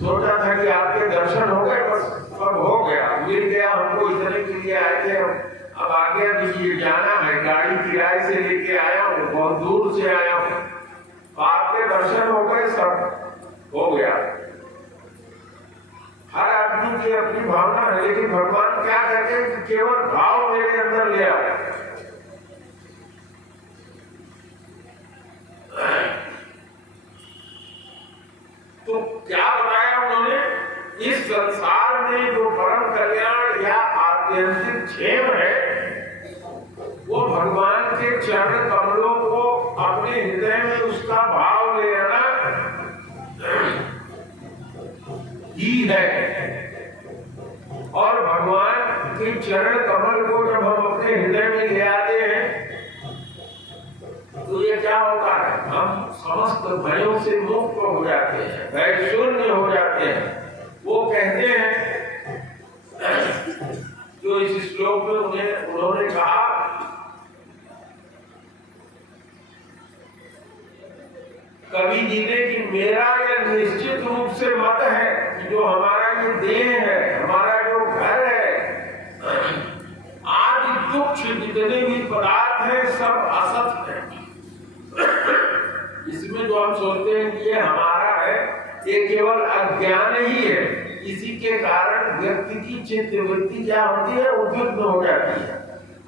सोचा था कि आपके दर्शन हो गए, बस सब हो गया, मिल गया, हमको इतने के लिए आए थे, अब आगे अभी जाना है, गाड़ी किराए से लेके आया हूँ, बहुत दूर से आया हूँ, आपके दर्शन हो गए, सब हो गया। हर आदमी की अपनी भावना है, लेकिन भगवान क्या कहते हैं कि केवल भाव मेरे अंदर ले आओ। तो क्या बताया उन्होंने, इस संसार में जो परम कल्याण या आत्यंतिक क्षेम है, वो भगवान के चरण कमलों को अपने हृदय में उसका भाव ले आना ही है। और भगवान के चरण कमल को जब हम अपने हृदय में ले आते हैं तो ये क्या होता है, हम समस्त भयों से मुक्त हो जाते हैं, भय शून्य हो जाते हैं। वो कहते हैं जो इस श्लोक में उन्होंने कहा, कवि जी ने कि मेरा यह निश्चित रूप से मत है कि जो हमारा ये देह है, हमारा जो घर है, आज तुच्छ जितने भी पदार्थ हैं सब असत है। इसमें जो हम सोचते हैं कि ये हमारा है, ये केवल अज्ञान ही है। इसी के कारण व्यक्ति की चित्त वृत्ति क्या होती है, उद्विग्न हो जाती है।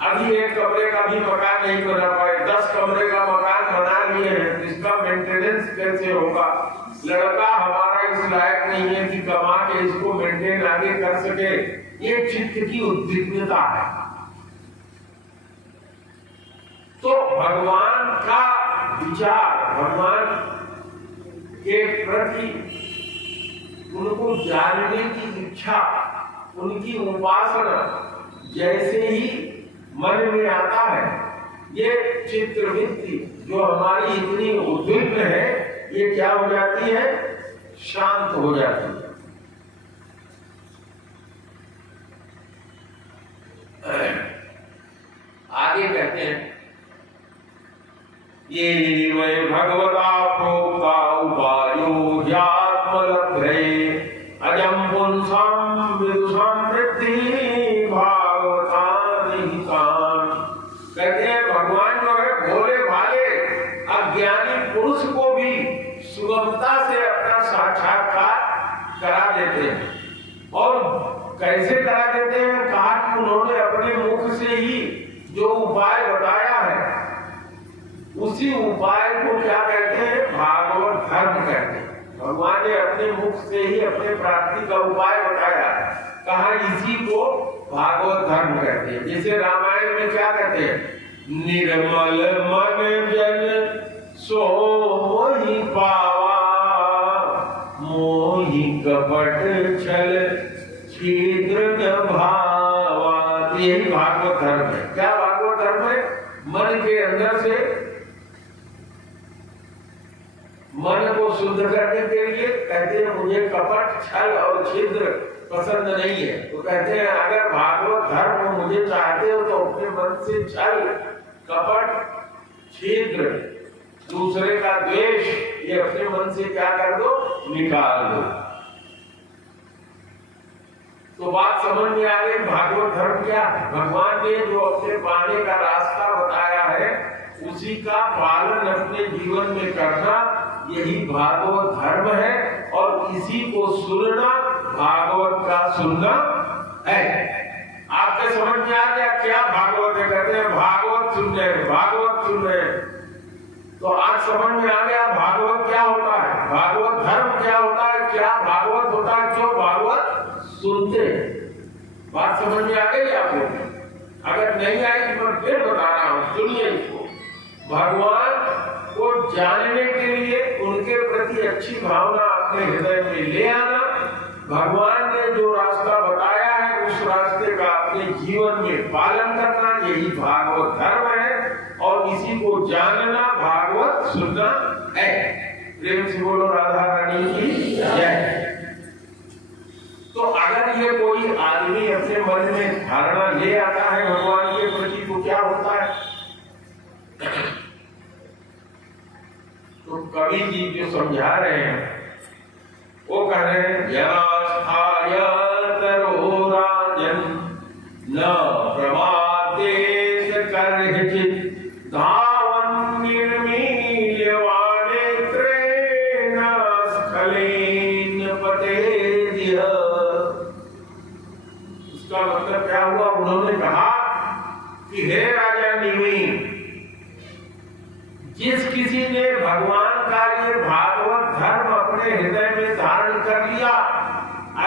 अभी एक कमरे का भी मकान नहीं बना पाए, 10 कमरे का मकान बना लिए हैं, इसका मेंटेनेंस कैसे होगा? लड़का हमारा इस लायक नहीं है कि कमा के इसको मेंटेन आगे कर सके, ये चित्त की उद्विग्नता है। तो भगवान का विचार, भगवान के प्रति उनको जानने की इच्छा, उनकी उपासना जैसे ही मन में आता है, ये चित्रवृत्ति जो हमारी इतनी उद्विग्न है, ये क्या हो जाती है, शांत हो जाती है। आगे कहते हैं, ये वै भगवता प्रोक्ता उपायो ह्यात्मलब्धये अजं पुंसां विदुषां वृद्धि भागवता निहितान्। कहते हैं भगवान जो है भोले भाले अज्ञानी पुरुष को भी सुगमता से अपना साक्षात्कार करा देते हैं। और कैसे करा देते हैं, कहा कि उन्होंने अपने मुख से ही जो उपाय बताया है, उसी उपाय को क्या कहते हैं, भागवत धर्म कहते हैं। भगवान ने अपने मुख से ही अपने प्राप्ति का उपाय बताया, कहा इसी को भागवत धर्म कहते हैं। जैसे रामायण में क्या कहते हैं, निर्मल मन जन सोहि पावा, मोहि कपट छल छिद्र न भावा। यही भागवत धर्म है। क्या भागवत धर्म है? मन के अंदर से मन को शुद्ध करने के लिए कहते हैं मुझे कपट छल और छिद्र पसंद नहीं है। तो कहते हैं अगर भागवत धर्म मुझे चाहते हो तो अपने मन से छल, कपट, छिद्र, दूसरे का द्वेष, ये अपने मन से क्या कर दो, निकाल दो। तो बात समझ में आ गई, भागवत धर्म क्या है। भगवान ने जो अपने पाने का रास्ता बताया है, उसी का पालन अपने जीवन में करना, यही भागवत धर्म है। और इसी को सुनना भागवत का सुनना है। आपके समझ में आ गया क्या भागवत है? कहते हैं भागवत सुन रहे, भागवत सुन रहे। तो आज समझ में आ गया भागवत क्या होता है, भागवत धर्म क्या होता है, क्या भागवत होता है, क्यों भागवत सुनते हैं। बात समझ में आ गई आपको? अगर नहीं आई तो मैं फिर बता रहा हूं, सुनिए इसको। भगवान को जानने के लिए उनके प्रति अच्छी भावना अपने हृदय में ले आना, भगवान ने जो रास्ता बताया है उस रास्ते का अपने जीवन में पालन करना, यही भागवत धर्म है। और इसी को जानना भागवत सुनना है। प्रेम से बोलो राधा रानी की जय। तो अगर ये कोई आदमी अपने मन में धारणा ले आता है भगवान के प्रति तो क्या होता है? तो कवि जी जो समझा रहे हैं वो कह रहे हैं यनास्थाय तरो राजन न प्रमादेश करहिचित् धावन् निर्मील्य वानेत्रेण स्खलेन पतेदिह। उसका मतलब क्या हुआ? उन्होंने कहा कि हे राजा निमि, जिस किसी ने भगवान का ये भागवत धर्म अपने हृदय में धारण कर लिया,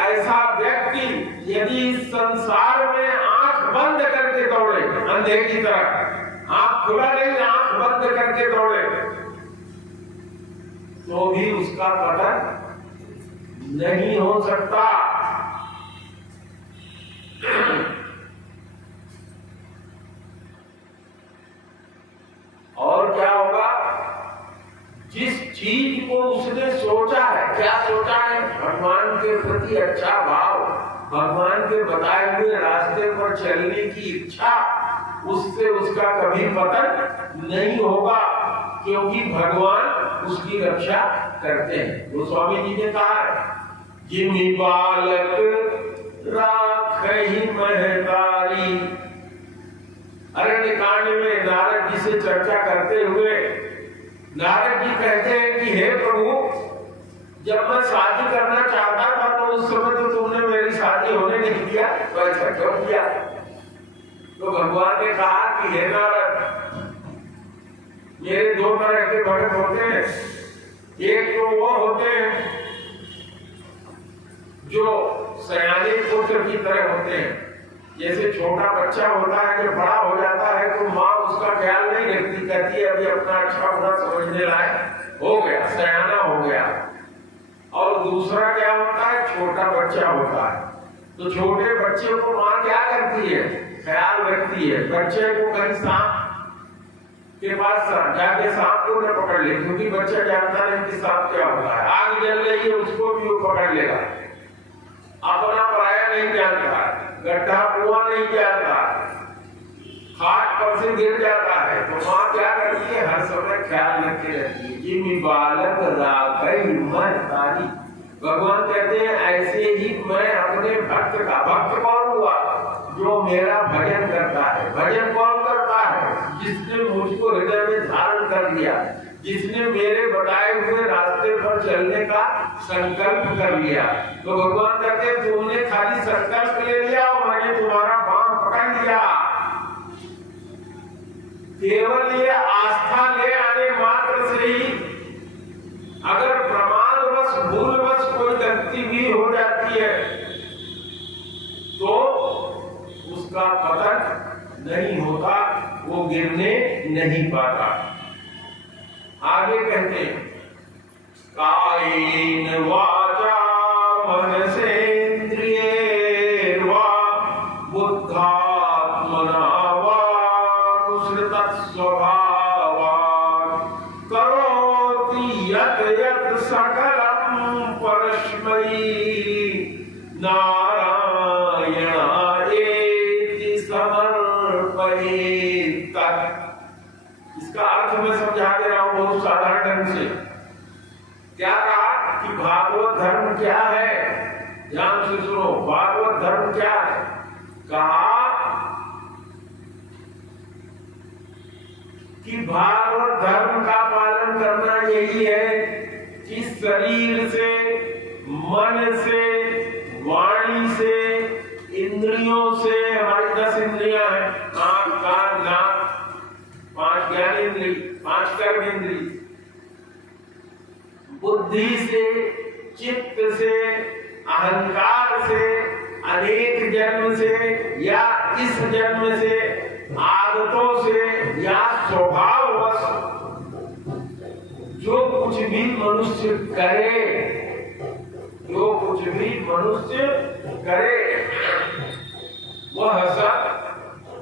ऐसा व्यक्ति यदि इस संसार में आंख बंद करके दौड़े, अंधे की तरह आंख खुला नहीं, आंख बंद करके दौड़े, तो भी उसका पतन नहीं हो सकता। और क्या होगा? जिस चीज को उसने सोचा है, क्या सोचा है? भगवान के प्रति अच्छा भाव, भगवान के बताए हुए रास्ते पर चलने की इच्छा, उससे उसका कभी पतन नहीं होगा, क्योंकि भगवान उसकी रक्षा करते हैं। गोस्वामी जी ने कहा है जिमि बालक राखहि महतारी। अरण्य कांड में नारद जी से चर्चा करते हुए नारद जी कहते हैं कि हे प्रभु, जब मैं शादी करना चाहता था तो उस समय तो तुमने मेरी शादी होने नहीं दिया, तो ऐसा क्यों किया? तो भगवान ने कहा कि हे नारद, मेरे दो तरह के भक्त होते हैं। एक तो वो होते हैं जो सयाने पुत्र की तरह होते हैं। जैसे छोटा बच्चा होता है, जब बड़ा हो जाता है तो माँ उसका ख्याल नहीं रखती, कहती है अभी अपना अच्छा बुरा समझने लायक हो गया, सयाना हो गया। और दूसरा क्या होता है? छोटा बच्चा होता है। तो छोटे बच्चे को माँ क्या करती है? ख्याल रखती है। बच्चे को कहीं सांप के पास जाके सांप को न पकड़ ले, क्योंकि बच्चा जानता नहीं कि सांप क्या होता है। आग जल रही है, उसको भी वो पकड़ लेगा। अपना पराया नहीं जानता, गड्ढा कुआं नहीं जानता, खाट पर से गिर जाता है, तो माँ क्या करती है? हर समय ख्याल रखती रहती है। जिमि बालक राखहि महतारी। भगवान कहते हैं ऐसे ही मैं अपने भक्त का, भक्त कौन हुआ? जो मेरा भजन करता है। भजन कौन करता है? जिसने मुझको हृदय में धारण कर लिया, जिसने मेरे बताए हुए रास्ते पर चलने का संकल्प कर लिया। तो भगवान कहते हैं तुमने खाली संकल्प ले लिया और मैंने तुम्हारा पांव पकड़ लिया। केवल ये आस्था ले आने मात्र से ही अगर प्रमादवश भूलवश कोई गलती भी हो जाती है तो उसका पतन नहीं होता, वो गिरने नहीं पाता। आगे कहते हैं कायेन वाचा मनसेन्द्रियैर्वा बुद्धात्मना वानुसृतः स्वभावात् करोति यत् यत् सकलं परस्मै नारायणायेति समर्पयेत्। इसका अर्थ मैं समझा दे रहा हूं बहुत साधारण ढंग से। क्या कहा कि भागवत धर्म क्या है? ध्यान से सुनो, भागवत धर्म क्या है? कहा कि भागवत धर्म का पालन करना यही है कि शरीर से, मन से, वाणी से, इंद्रियों से, हमारी 10 इंद्रियां हैं, आंख, कान, नाक, 5 ज्ञानेंद्रिय, 5 कर्मेंद्रिय, बुद्धि से, चित्त से, अहंकार से, अनेक जन्म से या इस जन्म से, आदतों से या स्वभाववश जो कुछ भी मनुष्य करे, जो कुछ भी मनुष्य करे वह सब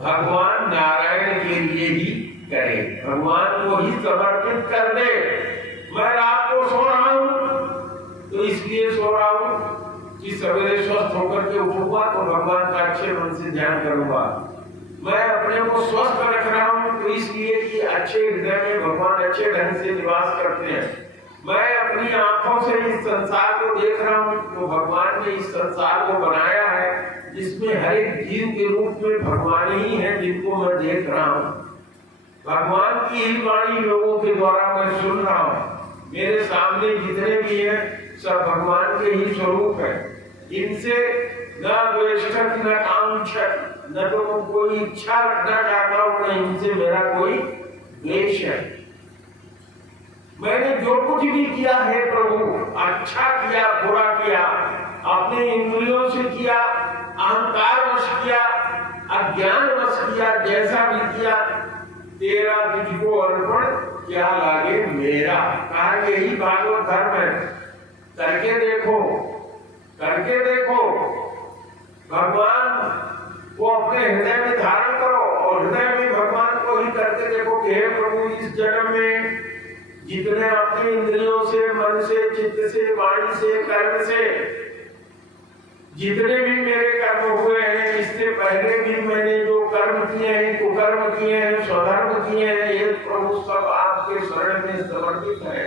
भगवान नारायण के लिए ही करे, भगवान को ही समर्पित कर दे। मैं रात को सो रहा हूँ तो इसलिए सो रहा हूँ कि सवेरे स्वस्थ होकर के उठूंगा तो भगवान का अच्छे मन से ध्यान करूंगा। मैं अपने को स्वस्थ रख रहा हूँ तो इसलिए कि अच्छे हृदय में भगवान अच्छे ढंग से निवास करते हैं। मैं अपनी आंखों से इस संसार को देख रहा हूँ तो भगवान ने इस संसार को बनाया है जिसमें हर एक जीव के रूप में भगवान ही है जिनको मैं देख रहा हूँ। भगवान की ही वाणी लोगों के द्वारा मैं सुन रहा हूँ। मेरे सामने जितने भी हैं सब भगवान के ही स्वरूप है। इनसे न द्वेष्टक न कांक्षक, न तो कोई इच्छा रखना चाहता हूँ, न इनसे मेरा कोई द्वेष है। मैंने जो कुछ भी किया है प्रभु, अच्छा किया बुरा किया, अपने इंद्रियों से किया, अहंकार वश किया, अज्ञान वश किया, जैसा भी किया तेरा तुझको अर्पण क्या लागे मेरा। कहा यही भागवत धर्म है। करके देखो, करके देखो, भगवान को अपने हृदय में धारण करो और हृदय में भगवान को ही करके देखो कि हे प्रभु इस जन्म में जितने अपने इंद्रियों से, मन से, चित्त से, वाणी से, कर्म से जितने भी मेरे कर्म हुए हैं, इससे पहले भी मैंने जो कर्म किए हैं, कुकर्म किए हैं, स्वधर्म किए हैं, ये प्रभु सब आपके शरण में समर्पित है।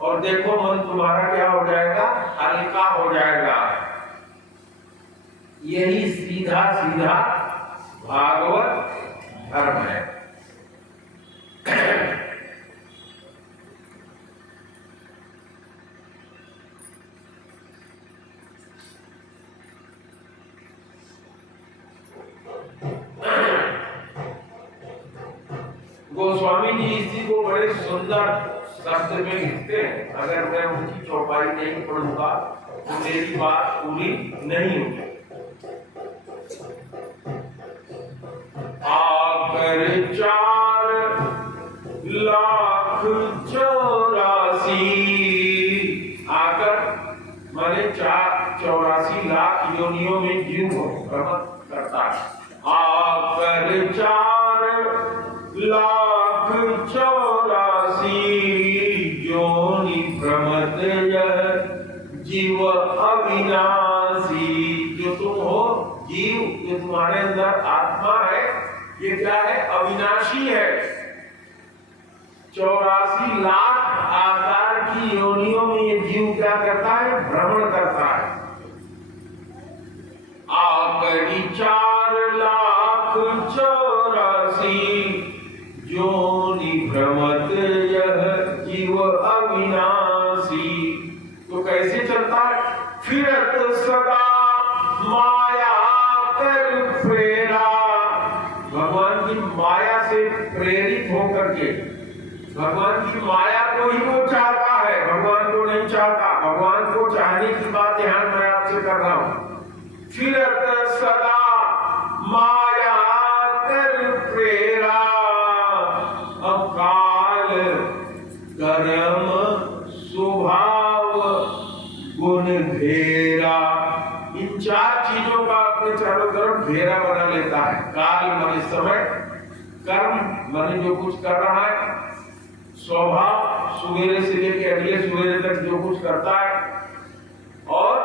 और देखो मन तुम्हारा क्या हो जाएगा, हल्का हो जाएगा। यही सीधा सीधा भागवत धर्म है। गोस्वामी जी इसी को बड़े सुंदर शब्द में लिखते हैं। अगर मैं उनकी चौपाई नहीं पढ़ूंगा तो मेरी बात पूरी नहीं होगी। आकर 4,84,000 आकर माने 84 लाख योनियों में जीव भ्रमण करता है। आकर 4,84,000 योनि भ्रमत यह जीव अविनाशी। जो तुम हो जीव, जो तुम्हारे अंदर आत्मा है, ये क्या है, अविनाशी है। 84 लाख आकार की योनियों में ये जीव क्या करता है, भ्रमण करता है। आकरी 4,84,000 योनि भ्रमत यह जीव अविनाशी। तो कैसे चलता है, फिरत सदा माया कर प्रेरा। भगवान की माया से प्रेरित होकर के, भगवान की माया को ही वो चाहता है, भगवान को नहीं चाहता। भगवान को चाहने की बात ध्यान मैं आपसे कर रहा हूं। फिरत सदा माया कर प्रेरा, अकाल कर्म स्वभाव गुण घेरा। इन 4 चीजों का अपने चारों तरफ घेरा बना लेता है। काल माने समय, कर्म माने जो कुछ कर रहा है, स्वभाव सुबेरे से लेकर अगले सुबेरे तक जो कुछ करता है, और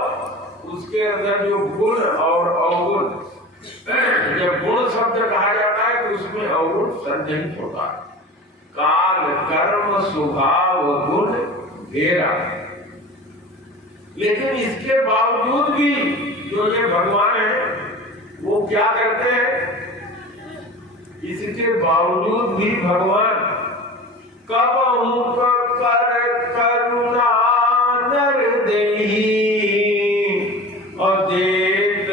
उसके अंदर जो गुण और अवगुण। जब गुण शब्द कहा जाता है तो उसमें अवगुण संजनित होता है। काल कर्म स्वभाव गुण घेरा। लेकिन इसके बावजूद भी जो ये भगवान है वो क्या करते हैं, इसके बावजूद भी भगवान कबहु कर करुणा नर देहि अदेत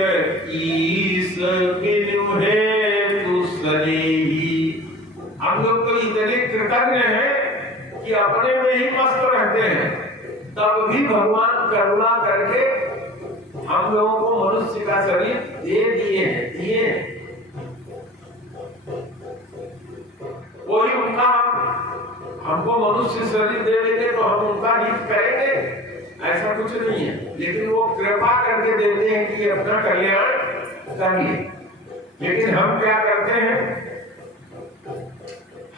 ईस बिनु हेतु सनेहि। हम लोग तो इतने कृतज्ञ हैं कि अपने में ही मस्त रहते हैं, तब भी भगवान करुणा करके हम लोगों को मनुष्य का शरीर दे दिए हैं। कोई उनका हमको मनुष्य शरीर दे देंगे तो हम उनका हित करेंगे, ऐसा कुछ नहीं है। लेकिन वो कृपा करके देते हैं कि अपना कल्याण करिए। लेकिन हम क्या करते हैं,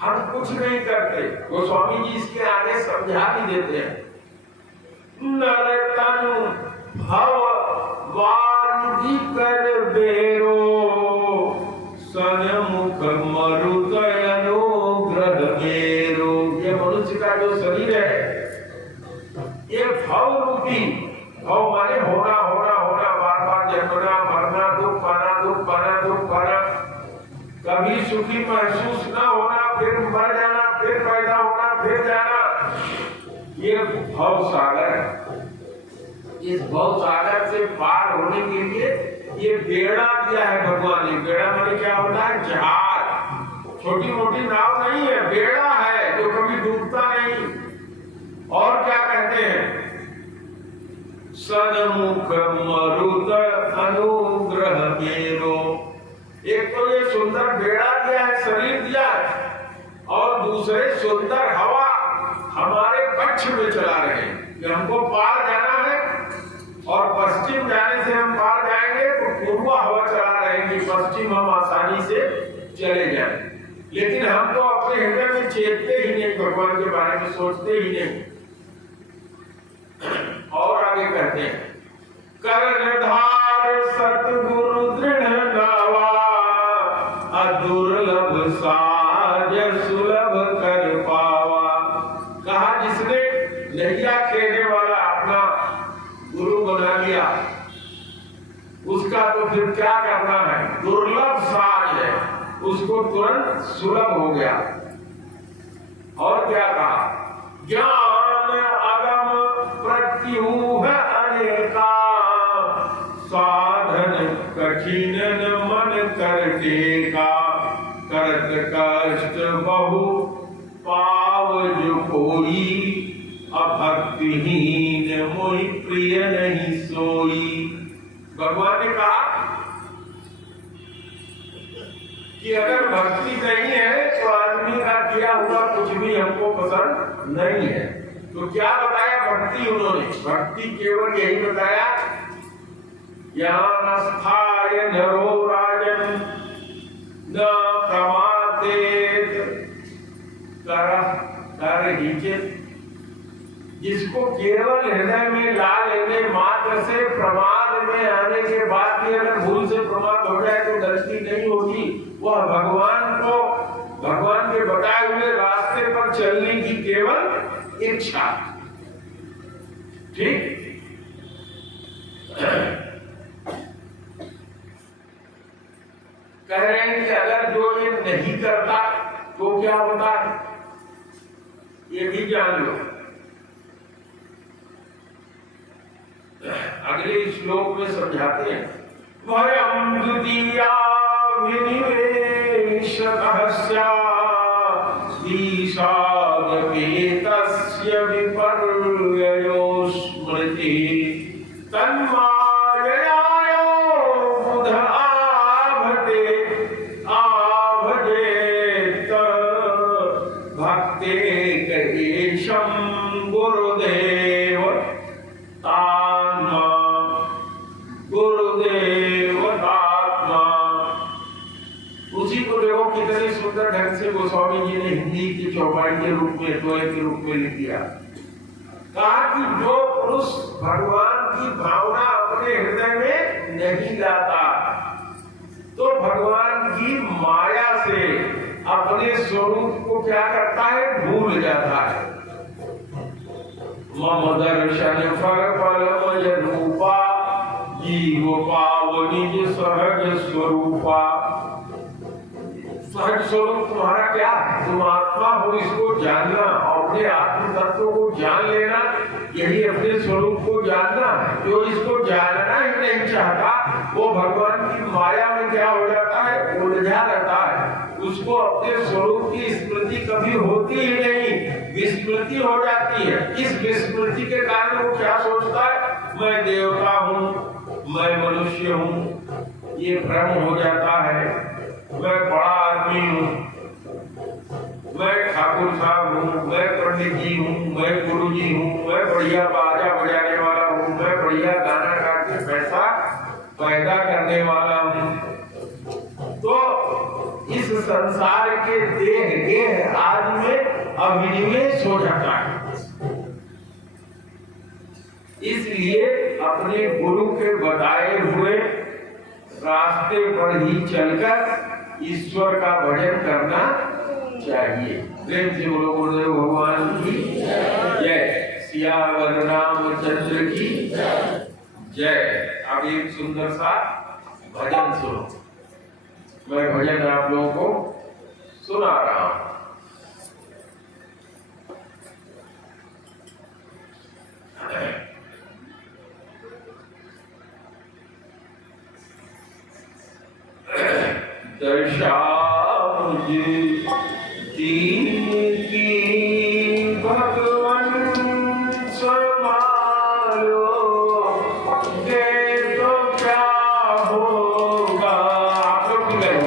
हम कुछ नहीं करते। गोस्वामी जी इसके आगे समझा भी देते हैं। नर तनु भव वारिधि कर बेरो, सन्मुख मरुदय अनुग्रह मेरो। ये मनुष्य का जो शरीर है, ये भव रूपी, भव माने होना होना होना, बार बार जन्मना मरना, दुख पाना दुख पाना दुख पाना, कभी सुखी महसूस न होना, फिर मर जाना, फिर पैदा होना, फिर जाना, ये भव सागर है। इस भव सागर से पार होने के लिए ये बेड़ा दिया है भगवान ने। बेड़ा माने क्या होता है? जहाज, छोटी मोटी नाव नहीं है, बेड़ा है जो कभी डूबता नहीं। और क्या कहते हैं? सन्मुख मरुद अनुग्रह मेरो। एक तो ये सुंदर बेड़ा दिया है, शरीर दिया है, और दूसरे सुंदर हवा हमारे पक्ष में चला रहे हैं कि हमको पार जाना है, और पश्चिम जाने से हम पार जाएंगे तो पूर्व हवा चला रहे हैं कि पश्चिम हम आसानी से चले जाएं। लेकिन हम तो अपने हृदय में चेतते ही नहीं, भगवान के बारे में सोचते ही नहीं। और आगे कहते हैं, कर्णधार सतगुरु दृढ़ नावा, दुर्लभ साज सुलभ कर पावा। कहा जिसने नैया खेलने वाला अपना गुरु बना लिया, उसका तो फिर क्या करना है? दुर्लभ साज है, उसको तुरंत सुलभ हो गया। और क्या कहा? ज्ञान अगम प्रत्यूह अनेका, साधन कठिन मन कर टेका, करत कष्ट बहु पाव जो कोई, अभक्तिहीन मोहि प्रिय नहीं सोई। भगवान ने कहा कि अगर भक्ति नहीं है तो आदमी का किया हुआ कुछ भी हमको पसंद नहीं है। तो क्या बताया भक्ति उन्होंने? भक्ति केवल यही बताया, यहाँ स्थाय नरो राजन न प्रमादेत करहिचित। जिसको केवल हृदय में ला लेने मात्र से, प्रमाद में आने के बाद भी अगर भूल से प्रमाद हो जाए तो गलती नहीं होगी, वह भगवान को, भगवान के बताए हुए रास्ते पर चलने की केवल इच्छा। ठीक? कह रहे हैं कि अगर जो ये नहीं करता तो क्या होता है, ये भी जान लो। अगले श्लोक में समझाते हैं, वयं द्वितीया विनिवेशकस्य ईशागपेतस्य विपर्ययो स्मृति, तन्माययायो बुध आभते आभजेत भक्ते कहेशं गुरुदेव तात्मा गुरुदेव तात्मा। उसी को देखो कितने सुंदर ढंग से गोस्वामी जी ने हिंदी की चौपाई के रूप में, टोए के रूप में लिख दिया। कहा कि जो पुरुष भगवान की भावना अपने हृदय में नहीं लाता तो भगवान की माया से अपने स्वरूप को क्या करता है? भूल जाता है। मम दर्शन फल फलमय रूपा, जीव पाव निज सहज स्वरूपा। सहज स्वरूप तुम्हारा क्या? तुम आत्मा हो, इसको जानना, अपने आत्म तत्व को जान लेना, यही अपने स्वरूप को जानना। जो इसको जानना ही नहीं चाहता वो भगवान की माया में क्या हो जाता है? उलझा रहता है। उसको अपने स्वरूप की स्मृति कभी होती ही नहीं, विस्मृति हो जाती है। इस विस्मृति के कारण वो क्या सोचता है? मैं देवता हूँ, मैं मनुष्य हूँ, ये भ्रम हो जाता है। मैं बड़ा आदमी हूँ, मैं ठाकुर साहब हूँ, मैं पंडित जी हूँ, मैं गुरु जी हूँ, मैं बढ़िया बाजा बजाने वाला हूँ, मैं बढ़िया गाना गा के पैसा पैदा करने वाला हूँ। तो इस संसार के देह आदि में अभिनिवेश हो जाता है। इसलिए अपने गुरु के बताए हुए रास्ते पर ही चलकर ईश्वर का भजन करना चाहिए। प्रेम से बोलो गुरुदेव भगवान की जय, सियावर रामचंद्र की जय। अब एक सुंदर सा भजन सुनो। मैं भजन आप लोगों को सुना रहा हूं। दशा दीन की भगवन समारो दे तो क्या होगा। आप लोग भी गए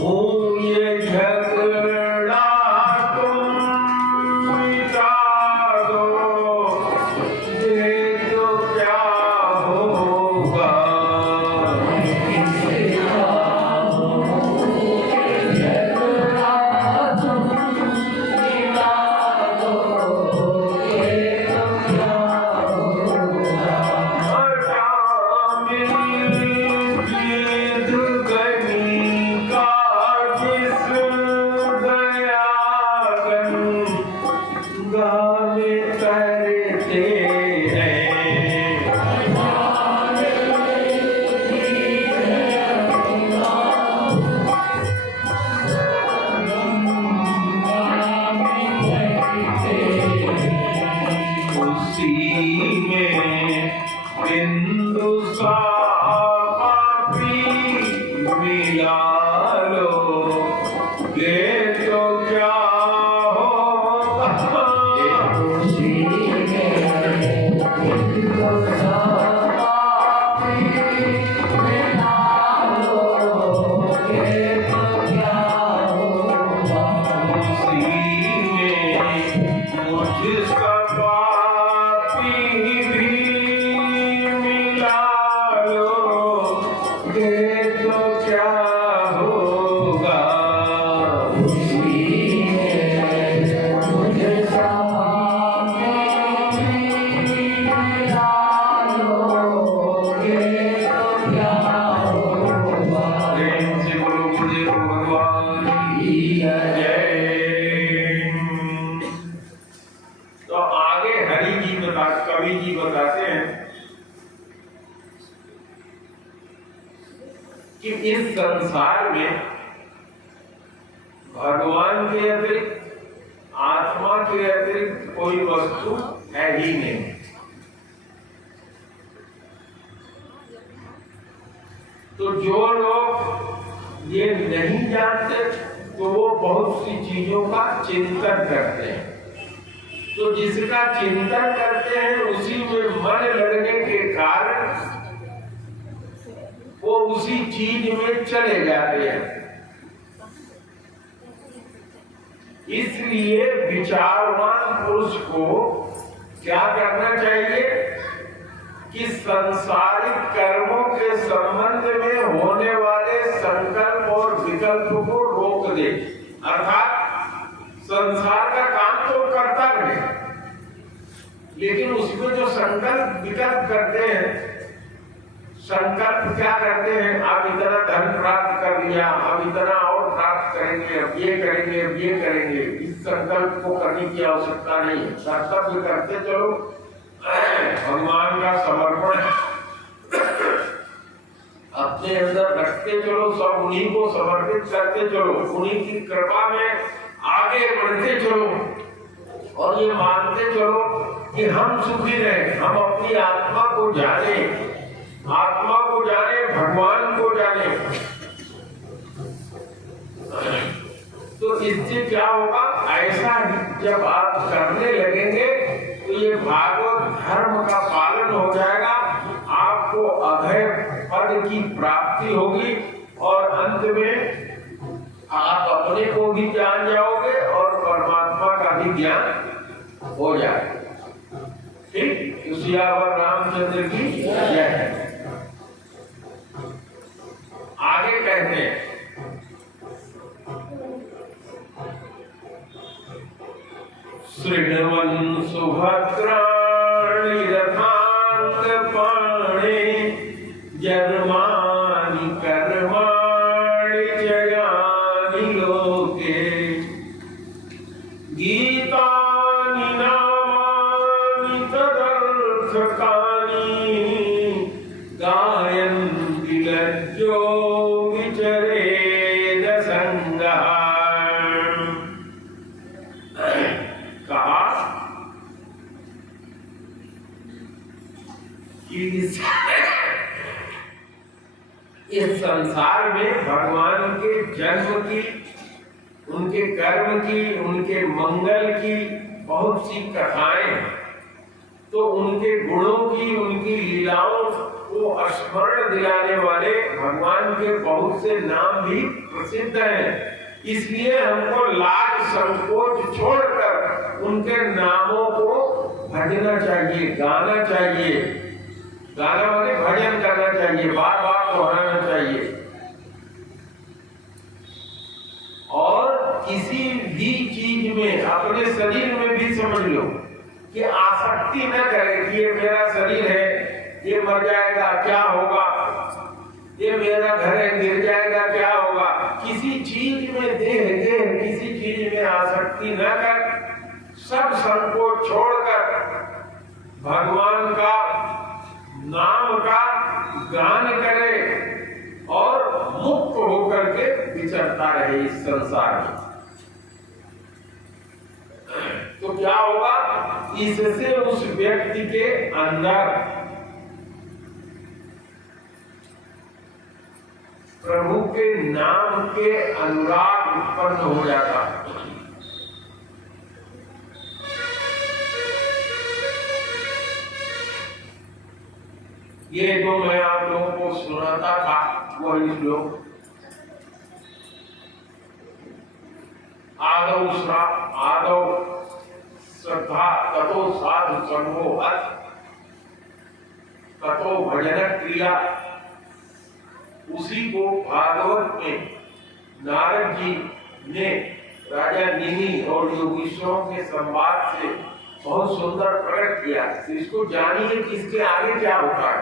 Oh, yeah, उसी में मुझे समाने डालोगे तो क्या होगा। प्रेम से बोलो गुरुदेव भगवान की जय। तो आगे हरि जी कवि जी बताते हैं कि इस संसार में भगवान के अतिरिक्त आत्मा के अतिरिक्त कोई वस्तु है ही नहीं। तो जो लोग ये नहीं जानते तो वो बहुत सी चीजों का चिंतन करते हैं। तो जिसका चिंतन करते हैं उसी में मन लगने के कारण वो उसी चीज में चले जाते हैं। इसलिए विचारवान पुरुष को क्या करना चाहिए कि संसारिक कर्मों के संबंध में होने वाले संकल्प और विकल्प को रोक दे। अर्थात संसार का काम तो करता रहे, लेकिन उसमें जो संकल्प विकल्प करते हैं, संकल्प क्या करते हैं, अब इतना धन प्राप्त कर लिया, अब इतना और प्राप्त करेंगे, अब ये करेंगे, अब ये करेंगे, इस संकल्प को करने की आवश्यकता नहीं है। कर्तव्य करते चलो, भगवान का समर्पण अपने अंदर रखते चलो, सब उन्हीं को समर्पित करते चलो, उन्हीं की कृपा में आगे बढ़ते चलो और ये मानते चलो कि हम सुखी रहे, हम अपनी आत्मा को जाने, आत्मा को जाने, भगवान को जाने। तो इससे क्या होगा, ऐसा जब आप करने लगेंगे तो ये भागवत धर्म का पालन हो जाएगा, आपको अभय पद की प्राप्ति होगी और अंत में आप अपने को भी जान जाओगे और परमात्मा का भी ज्ञान हो जाएगा। ठीक, सियावर रामचंद्र की जय। आगे कहते हैं श्रीणवन् सुभद्राणि रथांत पाणे जन्मानि कर्माणि जयानि लोके गीतानि नामानि तदर्थकानि गायन्ति लज्जो विचरेद संगः। कहा कि इस संसार में भगवान के जन्म की, उनके कर्म की, उनके मंगल की बहुत सी कथाएं, तो उनके गुणों की, उनकी लीलाओं को स्मरण दिलाने वाले भगवान के बहुत से नाम भी प्रसिद्ध हैं। इसलिए हमको लाज संकोच छोड़कर उनके नामों को भजना चाहिए, गाना चाहिए। गाना माने भजन करना चाहिए, बार बार दोहराना चाहिए। और किसी भी चीज में, अपने शरीर में भी समझ लो कि आसक्ति न करे कि ये मेरा शरीर है, ये मर जाएगा क्या होगा, ये मेरा घर है गिर जाएगा क्या होगा। किसी चीज में देह किसी चीज में आसक्ति न कर, सब संकोच छोड़कर भगवान का नाम का गान करे और मुक्त होकर के विचरता रहे इस संसार में। तो क्या होगा, इससे उस व्यक्ति के अंदर प्रभु के नाम के अनुराग उत्पन्न हो जाता है। ये जो मैं आप लोगों को सुनाता था वही श्लोक, आदौ श्रद्धा ततो साधु संगो अर्थ ततो भजन क्रिया। उसी को भागवत में नारद जी ने राजा निमि और योगीश्वरों के संवाद से बहुत सुंदर प्रकट किया। तो इसको जानिए कि इसके आगे क्या होता है।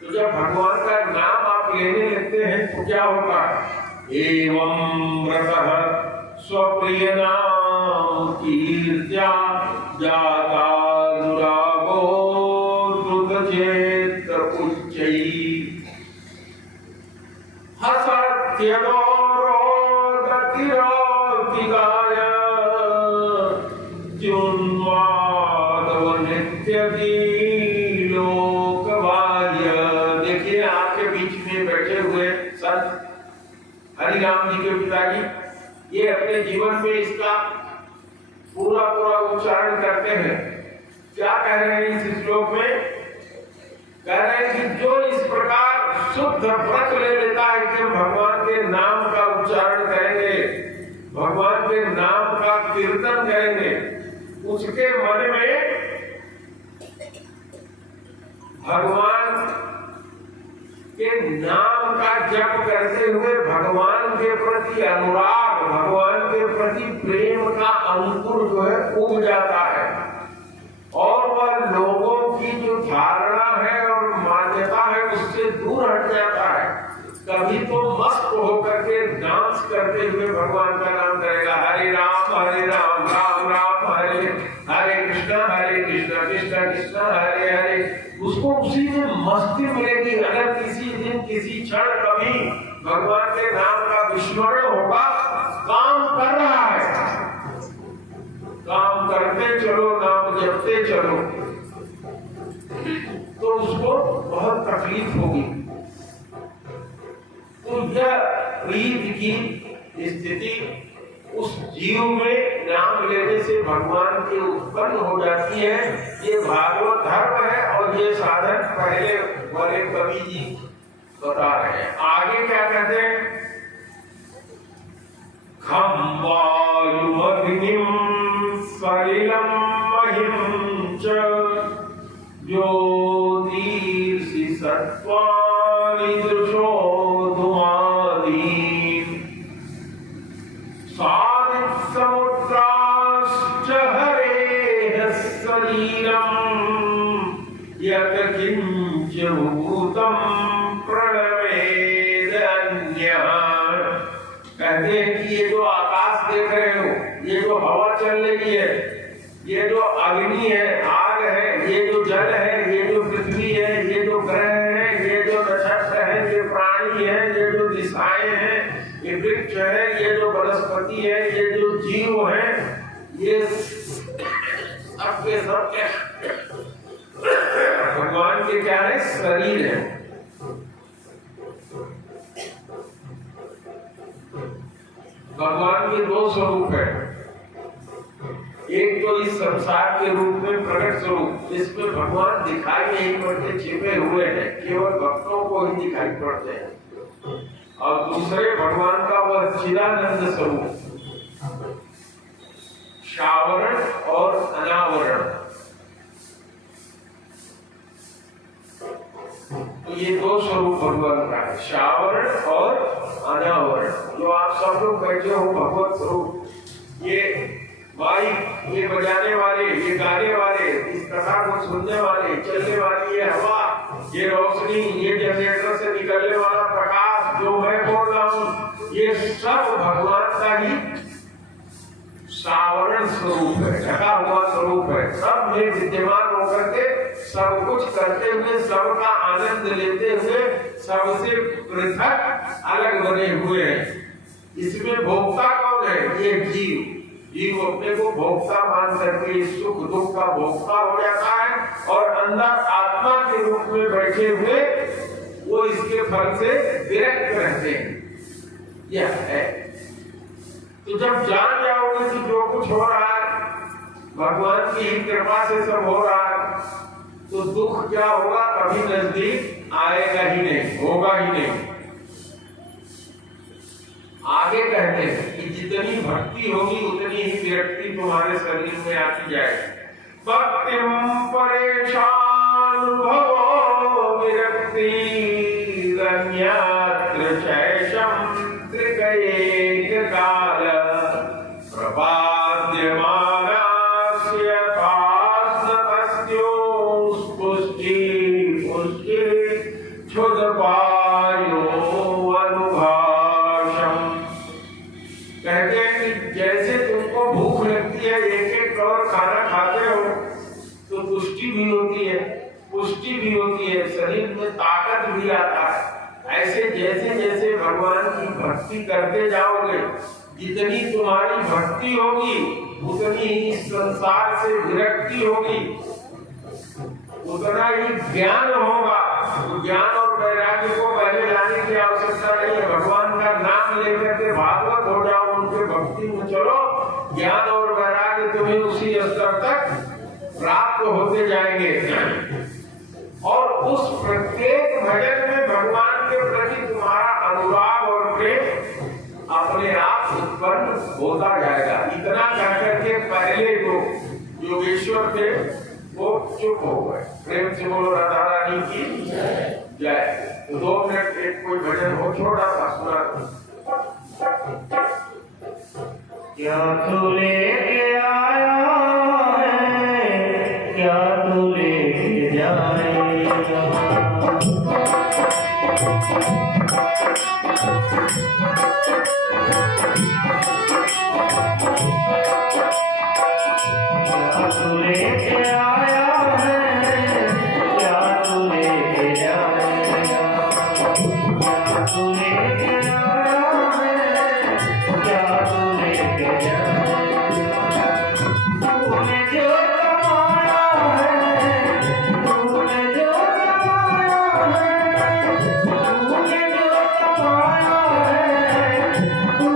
तो जब भगवान का नाम आप लेने लगते हैं तो क्या होता है? एवं व्रतः स्वप्रिय नाम कीर्त्या जाता दुरागो द्रुतचेत्र उच्चैः देखिए आपके बीच में बैठे हुए संत हरिराम जी के पिताजी, ये अपने जीवन में इसका पूरा उच्चारण करते हैं। क्या कह रहे हैं इस श्लोक में? कह रहे हैं कि जो इस प्रकार शुद्ध व्रत ले लेता है कि भगवान के नाम का उच्चारण करेंगे, भगवान के नाम का कीर्तन करेंगे, उसके मन में भगवान के नाम का जप करते हुए भगवान के प्रति अनुराग, भगवान के प्रति प्रेम का अंकुर जो है उग जाता है और वह लोगों की जो धारणा है और मान्यता है उससे दूर हट जाता है। कभी तो मस्त होकर के डांस करते हुए भगवान का नाम करेगा, हरे राम राम राम हरे हरे कृष्ण कृष्ण कृष्ण हरे हरे। उसको उसी में मस्ती मिलेगी। अगर किसी दिन किसी क्षण कभी भगवान के नाम का विस्मरण होगा, काम कर रहा है, काम करते चलो, नाम जपते चलो, तो उसको बहुत तकलीफ होगी। तो यह प्रीति की स्थिति उस जीव में नाम लेने से भगवान की उत्पन्न हो जाती है। ये भागवत धर्म है और ये साधन पहले वाले कवि जी बता रहे हैं। आगे क्या कहते हैं? खम वायुमग्निं सलिलं महिं च ज्योतिषि सत्त्वानि दृशो समुद्राश्च हरेः शरीरम् यत् किञ्च भूतं प्रणवेद अन्यः। कहते हैं कि ये जो आकाश देख रहे हो, ये जो हवा चल रही है, ये जो अग्नि है, आग है, ये जो जल है, ये जो पृथ्वी है, ये जो ग्रह है, ये जो नक्षत्र है, ये प्राणी है, ये जो दिशाएं हैं, ये वृक्ष है, ये जो वनस्पति है, ये जो जीव है, ये सबके भगवान के क्या है? शरीर है। भगवान के दो स्वरूप है। एक तो इस संसार के रूप में प्रकट स्वरूप, जिसमें भगवान दिखाई नहीं पड़ते, छिपे हुए हैं, केवल भक्तों को ही दिखाई पड़ते हैं। और दूसरे भगवान का वह चिदानंद स्वरूप, शावरण और अनावरण। तो ये दो स्वरूप भगवान का है, शावरण और अनावरण। जो आप सब लोग बैठे हो भगवत स्वरूप, ये माइक, ये बजाने वाले, ये गाने वाले, इस कथा को सुनने वाले, चलने वाली ये हवा, ये रोशनी, ये जनरेटर से निकलने वाला प्रकाश जो मैं बोल रहा हूँ, ये सब भगवान का ही सावरण स्वरूप है, ढका हुआ स्वरूप है। सब में विद्यमान होकर के सब कुछ करते हुए, सबका आनंद लेते हुए, सबसे पृथक अलग बने हुए हैं। इसमें भोक्ता कौन है? ये जीव। जीव अपने को भोक्ता मान करके सुख दुख का भोक्ता हो जाता है और अंदर आत्मा के रूप में बैठे हुए वो इसके फल से विरक्त रहते हैं। यह है। तो जब जान जाओगे कि जो कुछ हो रहा है भगवान की ही कृपा से सब हो रहा है, तो दुख क्या होगा? कभी नजदीक आएगा ही नहीं, होगा ही नहीं। आगे कहते हैं कि जितनी भक्ति होगी उतनी ही विरक्ति तुम्हारे शरीर में आती जाएगी। भक्तिम परेशान भवो विरक्ति अन्यत्र शैषम त्रिकैक काल जैसे तुमको भूख लगती है, एक एक कौर खाना खाते हो तो पुष्टि भी होती है, पुष्टि भी होती है, शरीर में ताकत भी आता है। ऐसे जैसे जैसे भगवान की भक्ति करते जाओगे, जितनी तुम्हारी भक्ति होगी उतनी ही संसार से विरक्ति होगी, उतना ही ज्ञान होगा। तो ज्ञान और वैराग्य को पहले लाने की आवश्यकता नहीं है। भगवान का नाम लेकर के भागवत हो जाओ, उनके भक्ति में चलो, ज्ञान और वैराग्य तुम्हें उसी स्तर तक प्राप्त होते जाएंगे। और उस प्रत्येक भजन में भगवान के प्रति तुम्हारा अनुराग और प्रेम अपने आप उत्पन्न होता जाएगा। इतना कहकर के पहले जो योगेश्वर थे वो चुप हो गए। प्रेम से बोलो राधा रानी की जय। 2 मिनट एक कोई भजन हो छोड़ा सा सुना। क्या तू लेके आया है, क्या तू लेके जाएगा। क्या तू लेके आया है, क्या तू लेके जाएगा। क्या तू लेके आया है, क्या तू लेके जाएगा। तूने जो कमाया है, तूने जो कमाया है, तूने जो कमाया है, तू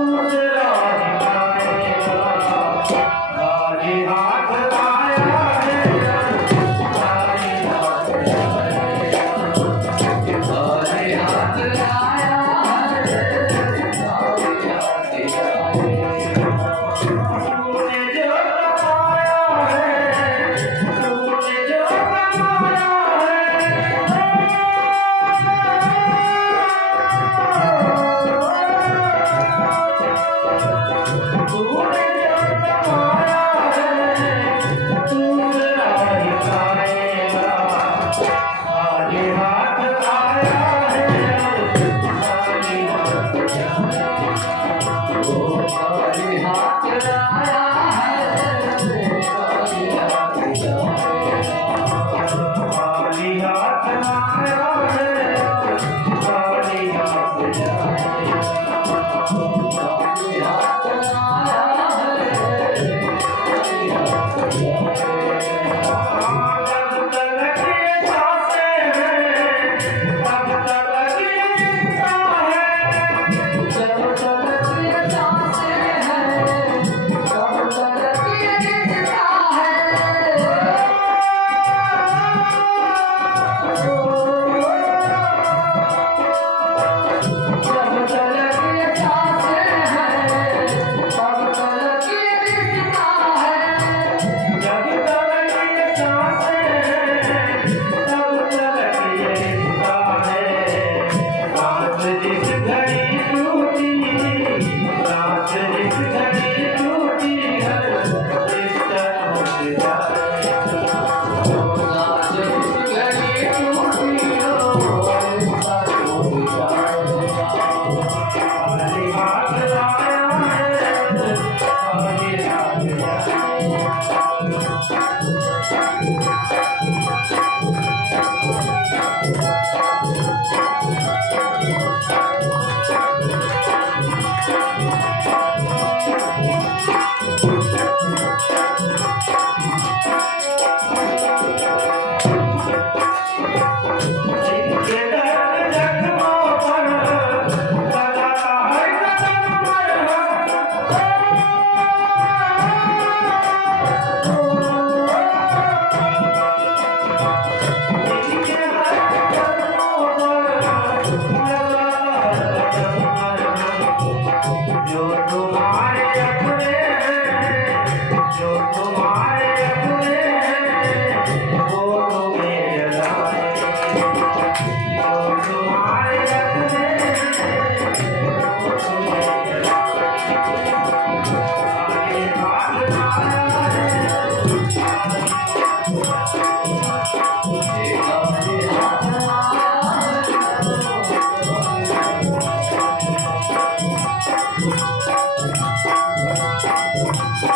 आप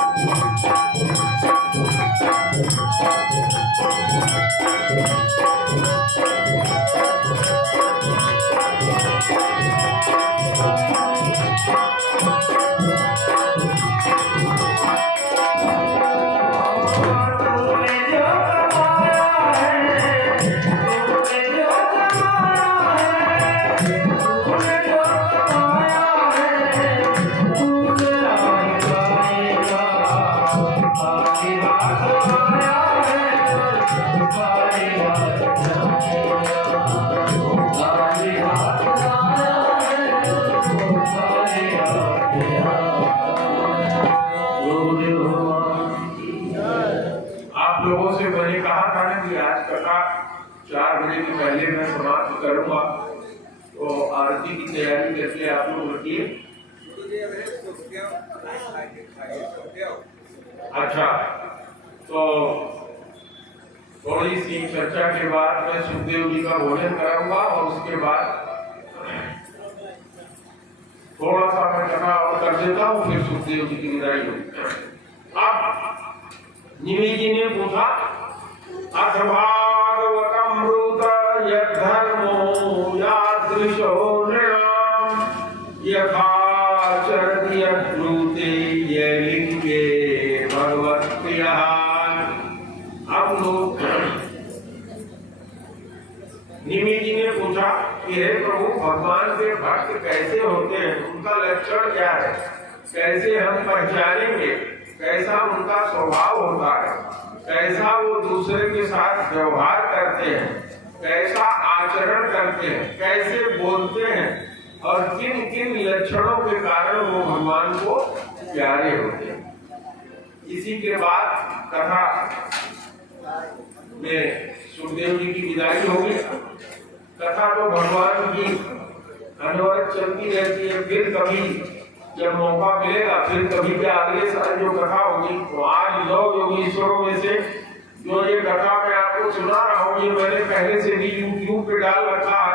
लोगों से मैंने कहा था ना कि आज कथा 4 बजे के पहले मैं समाप्त करूंगा, तो आरती की तैयारी करके आप लोग रखिए। अच्छा, तो थोड़ी सी चर्चा के बाद मैं सुखदेव जी का भोजन कराऊंगा और उसके बाद थोड़ा सा मैं कथा और कर देता हूँ, फिर सुखदेव जी की विदाई होगी। अब निमि जी ने पूछा, अथ भागवतमृत यद्धर्मो यादृशो नृणाम् यथाचरति यद्ब्रूते यलिङ्गे भगवत्प्रियः। अब लोग निमि जी ने पूछा कि हे प्रभु, भगवान के भक्त कैसे होते हैं, उनका लक्षण क्या है, कैसे हम पहचानेंगे, कैसा उनका स्वभाव होता है, कैसा वो दूसरे के साथ व्यवहार करते हैं, कैसा आचरण करते हैं, कैसे बोलते हैं और किन किन लक्षणों के कारण वो भगवान को प्यारे होते हैं। इसी के बाद कथा में सुखदेव जी की विदाई होगी। कथा तो भगवान की अनवरत चलती रहती है, फिर कभी जब मौका मिलेगा फिर कभी के अगले साल जो कथा होगी, तो आज 9 योगीश्वरों में से जो ये कथा मैं आपको सुना रहा हूँ, ये मैंने पहले से भी YouTube पे डाल रखा है।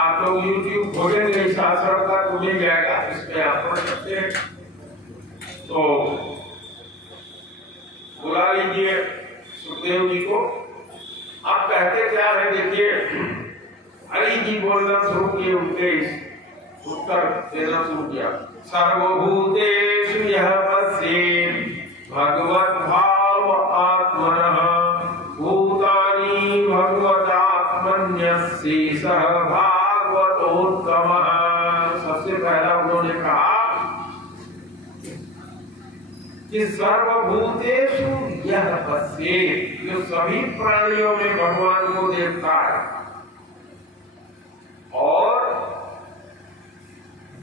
आप लोग YouTube खोलेंगे इस आश्रम का तो मिल जाएगा, इसमें आप पढ़ सकते हैं। तो बुला लीजिए सुखदेव जी को। आप कहते क्या है, देखिए हरि जी बोलना शुरू किए, उनके उत्तर देना शुरू किया। सर्वभूतेषु यः पश्येत् भगवद्भाव आत्मनः भूतानि भगवतात्मन्यस्यैषः भागवतोत्तमः। सबसे पहला उन्होंने कहा कि सर्वभूतेषु यः पश्येत्, जो सभी प्राणियों में भगवान को देखता है, और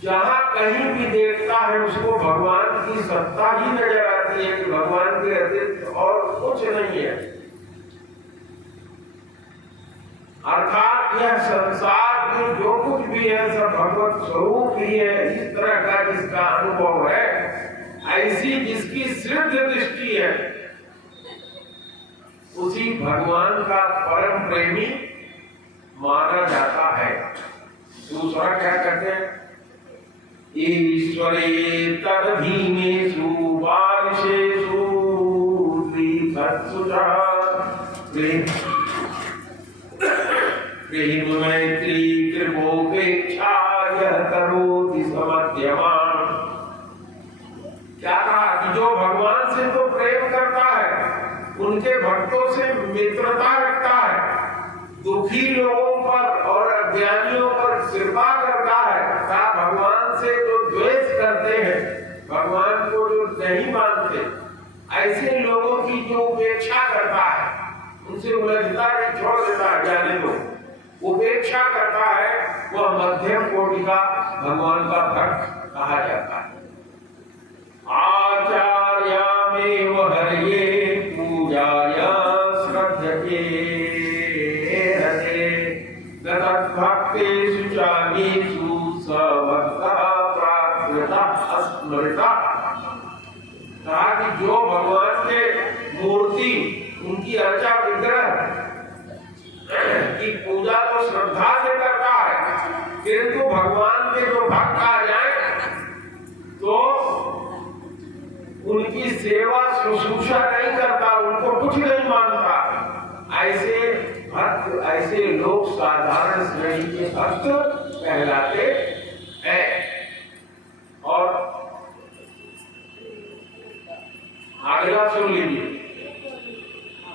जहां कहीं भी देखता है उसको भगवान की सत्ता ही नजर आती है कि भगवान के अतिरिक्त और कुछ नहीं है। अर्थात यह संसार में जो कुछ भी है सब भगवत स्वरूप ही है। इस तरह का जिसका अनुभव है, ऐसी जिसकी सिद्ध दृष्टि है, उसी भगवान का परम प्रेमी माना जाता है। दूसरा क्या कहते हैं, ईश्वरे तदधीनेषु बालिशेषु द्विभत्सुषः प्रेम मैत्री कृपोपेक्षा यः करोति समध्यमान्। क्या कहा कि जो भगवान से तो प्रेम करता है, उनके भक्तों से मित्रता रखता है, दुखी लोगों पर और अज्ञानियों पर कृपा करता है, तथा भगवान से जो द्वेष करते हैं, भगवान को जो नहीं मानते, ऐसे लोगों की जो उपेक्षा करता है, उनसे उलझता है, छोड़ देता है, जाने दो, उपेक्षा करता है, वह मध्यम कोटि का भगवान का भक्त कहा जाता है। आचार्यामेव हर्ये पूजाया श्रद्धये भक्तेषु चान्येषु सभक्तः प्रार्थयतः स्मृतः। कहा कि जो भगवान के मूर्ति, उनकी अर्चा विग्रह की पूजा तो श्रद्धा से करता है, किंतु भगवान के जो भक्त आ जाए तो उनकी सेवा शुश्रूषा नहीं करता, उनको कुछ नहीं मानता, ऐसे भक्त, ऐसे लोग साधारण श्रेणी के भक्त कहलाते हैं। और अगला सुन लीजिए,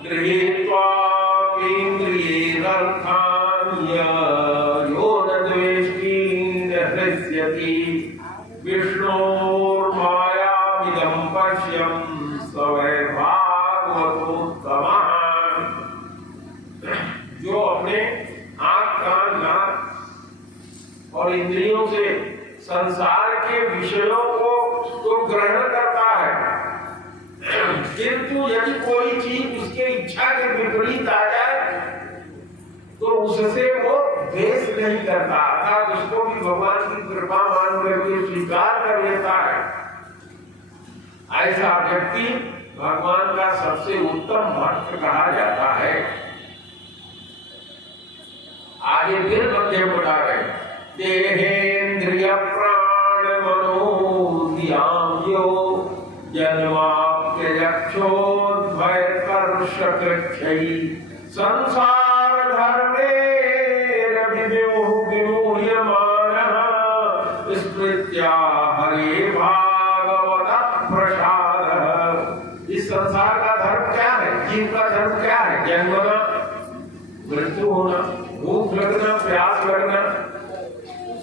गृहीत्वा इंद्रियेरर्थान् यो न द्वेष्टि न हृष्यति विष्णोर्मायामिदं पश्यन् स वै भागवतोत्तमः। जो अपने आँख, कान, नाक और इंद्रियों से संसार के विषयों को तो ग्रहण करता है, किंतु यदि कोई चीज उसके इच्छा के विपरीत आ जाए तो उससे वो द्वेष नहीं करता, अर्थात उसको भी भगवान की कृपा मान करके स्वीकार कर लेता है। ऐसा व्यक्ति भगवान का सबसे उत्तम भक्त कहा जाता है। आगे फिर मध्यम बता रहे, देहेन्द्रिय प्राण मनोधियां यो जन्माप्ययक्षोद्भय कर्षकृच्छै संसार धर्मेरभिविमुह्यमानः स्मृत्या हरे भागवत प्रसादः। इस संसार का धर्म क्या है? जीव का धर्म क्या है? जन्मना, मृत्यु होना, भूख लगना, प्यास लगना,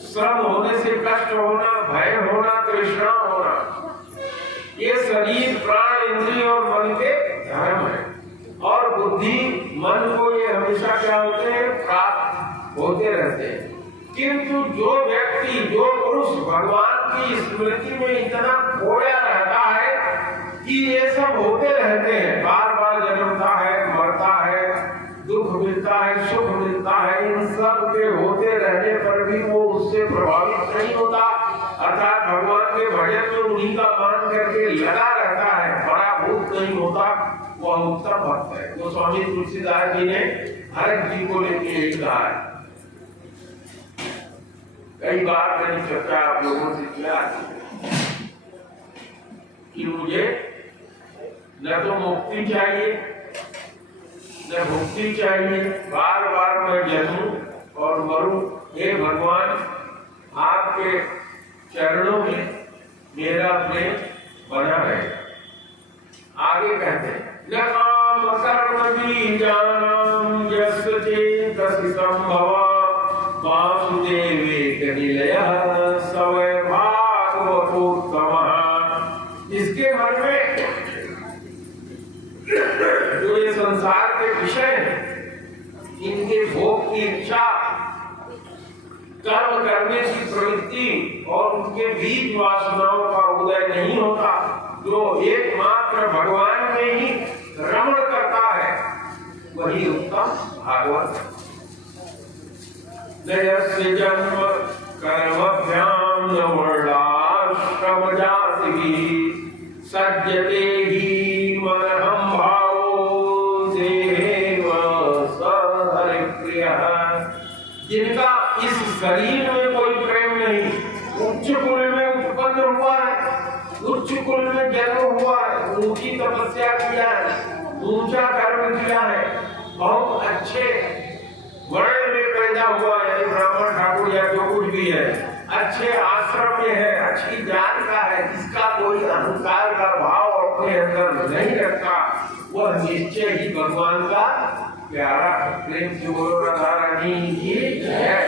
श्रम होने से कष्ट होना, भय होना, तृष्णा होना, ये शरीर, प्राण, इंद्रिय और मन के धर्म है। और बुद्धि, मन को ये हमेशा क्या होते हैं? प्राप्त होते रहते हैं। किंतु जो व्यक्ति, जो पुरुष भगवान की स्मृति में इतना खोया रहता है कि ये सब होते रहते हैं, बार बार जन्मता है, मरता है, दुख मिलता है, सुख मिलता है, इन सब के होते रहने पर भी वो उससे प्रभावित नहीं होता, अर्थात भगवान के भजन में उन्हीं का मान करके लगा रहता है, पराभूत नहीं होता, वह उत्तम भक्त है। तो स्वामी तुलसीदास जी ने हर एक जी को लेके यही कहा है। कई बार मैंने चर्चा आप लोगों से किया कि मुझे न तो मुक्ति चाहिए न भुक्ति चाहिए, बार बार मैं जन्मूं और मरूं। हे भगवान, आपके चरणों में मेरा प्रेम बना रहे। आगे कहते हैं, न काम कर्म बीजानां यस्य चेतसि संभवा वासुदेवे निलयः स वै भागवतोत्तमः। इसके मन में जो ये संसार के विषय हैं, इनके भोग की इच्छा, कर्म करने की प्रवृत्ति और उनके बीज वासनाओं का उदय नहीं होता, जो एकमात्र भगवान में ही रमण करता है, वही उत्तम भागवत है। नयस्य जन्म कर्मभ्याम न वर्णाश्रम जातिभिः सज्जते हि मनहं भावो देव स हरिप्रियः। जिनका इस शरीर में कोई प्रेम नहीं, उच्च कुल में उत्पन्न हुआ है, उच्च कुल में जन्म हुआ है, ऊंची तपस्या किया है, ऊंचा कर्म किया है, बहुत अच्छे वर्ण में पैदा हुआ है, ब्राह्मण ठाकुर या जो कुछ भी है, अच्छे आश्रम में है, अच्छी जात का है, जिसका कोई अहंकार का भाव अपने अंदर नहीं रखता, वह निश्चय ही भगवान का प्यारा। प्रेम से बोलो राधा रानी की जय।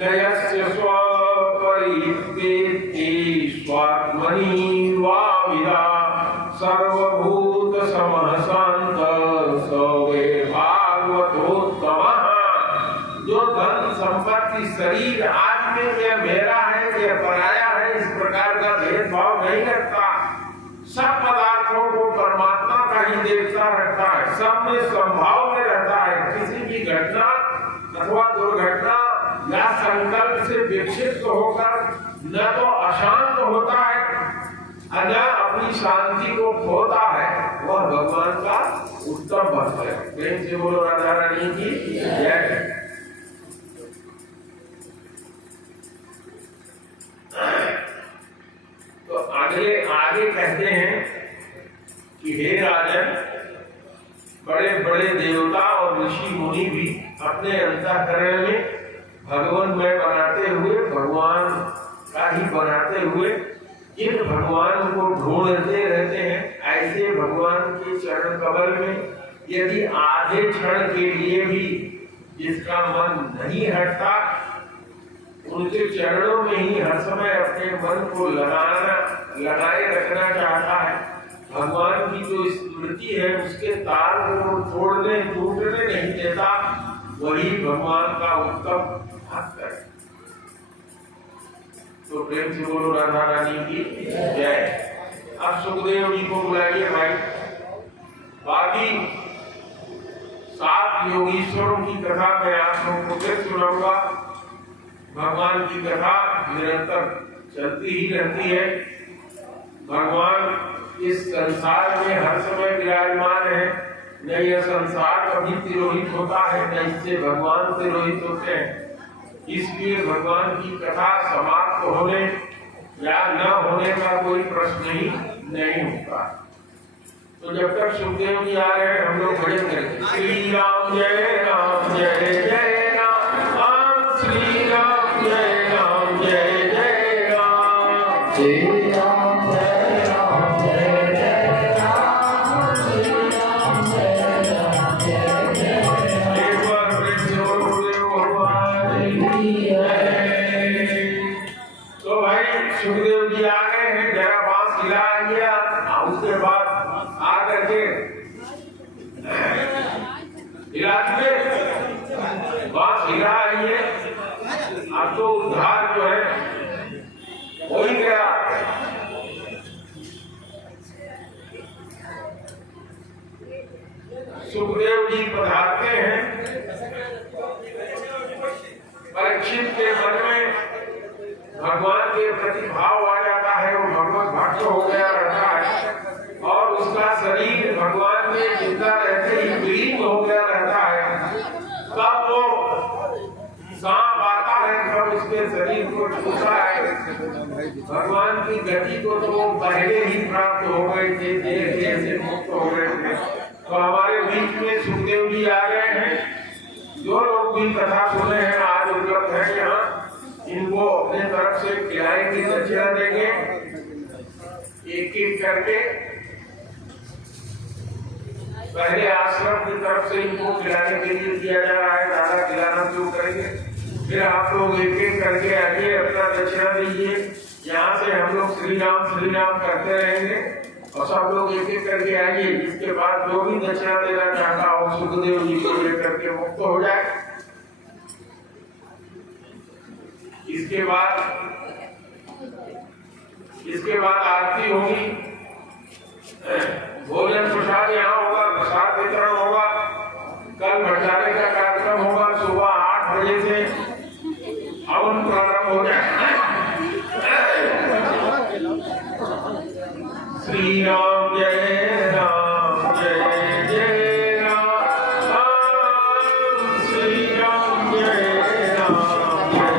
नयस्य स्वपरिवेत्ति स्वात्मनि वाविदा सर्वभूत समः शांत स वै भागवतोत्तमः। जो धन संपत्ति शरीर आज में यह मेरा है, यह पराया है, इस प्रकार का भेदभाव नहीं रखता, सब पदार्थों को परमात्मा का ही देखता रहता है, सब में संभाव में रहता है। किसी भी घटना अथवा दुर्घटना या संकल्प से विक्षिप्त होकर न तो अशांत होता है न अपनी शांति को खोता है, वह भगवान का उत्तम भक्त है। प्रेम से बोलो राधा रानी की जय। तो आगे कहते कहते हैं कि हे राजन, बड़े बड़े देवता और ऋषि मुनि भी अपने अंतःकरण में भगवानमय बनाते हुए, भगवान का ही बनाते हुए जिन भगवान को ढूंढते रहते हैं, ऐसे भगवान के चरण कमल में यदि आधे क्षण के लिए भी जिसका मन नहीं हटता, उनके चरणों में ही हर समय अपने मन को लगाए रखना चाहता है, भगवान की जो स्मृति है उसके तार को तोड़ने टूटने नहीं देता, वही भगवान का उत्तम भक्त है। तो प्रेम से बोलो राधा रानी की जय। अब सुखदेव जी को बुलाइए भाई। बाकी 7 योगीश्वरों की कथा मैं आप लोगों को फिर सुनाऊंगा। भगवान की कथा निरंतर चलती ही रहती है। भगवान इस संसार में हर समय विराजमान है। न यह संसार कभी तिरोहित होता है, न इससे भगवान तिरोहित होते हैं। इसलिए भगवान की कथा समाप्त होने या न होने का कोई प्रश्न ही नहीं होता। तो जब तक सुखदेव जी आ रहे हैं, हम लोग भजन करेंगे। श्री राम जय राम जय जय राम, श्री राम जय राम जय जय राम, श्री राम जय राम जय जय राम, श्री राम जय राम जय जय राम। एक बार प्रेम से बोलो गुरुदेव भगवान की जय। तो भाई सुखदेव जी आ गए हैं, जरा बांस हिला दिया, उसके बाद आकर के इलाज में बात हिला रही है। अब तो उद्धार जो है हो ही गया। सुखदेव जी पधारते हैं। परीक्षित के मन में भगवान के प्रति भाव आ जाता है, वो भगवत भक्त हो गया रहता है और उसका शरीर भगवान में जिंदा रहते ही विलीन हो गया रहता है। तब वो सांप आता है, तब उसके शरीर को छूता है। भगवान की गति को तो पहले ही प्राप्त हो गए थे, देह से मुक्त हो गए थे। तो हमारे बीच में सुखदेव जी आ गए हैं। जो लोग भी कथा सुने हैं आज उपलब्ध है यहाँ, इनको अपने तरफ से खिलाएंगे, दक्षिणा देंगे एक एक करके। पहले आश्रम की तरफ से इनको खिलाने के लिए किया जा रहा है, दादा खिलाना शुरू करेंगे। फिर आप लोग एक एक करके आइए, अपना दक्षिणा दीजिए। यहाँ से हम लोग श्री राम करते रहेंगे और सब लोग एक एक करके आइए। इसके बाद जो भी दक्षिणा देना चाहता हो सुखदेव जी को लेकर के मुक्त हो जाए। इसके बाद आरती होगी, भोजन प्रसाद यहाँ होगा, प्रसाद वितरण होगा। कल भंडारे का कार्यक्रम होगा, सुबह 8 बजे से हवन प्रारंभ हो जाए। श्री राम जय राम जय जय राम, श्री राम जय राम जय जय राम,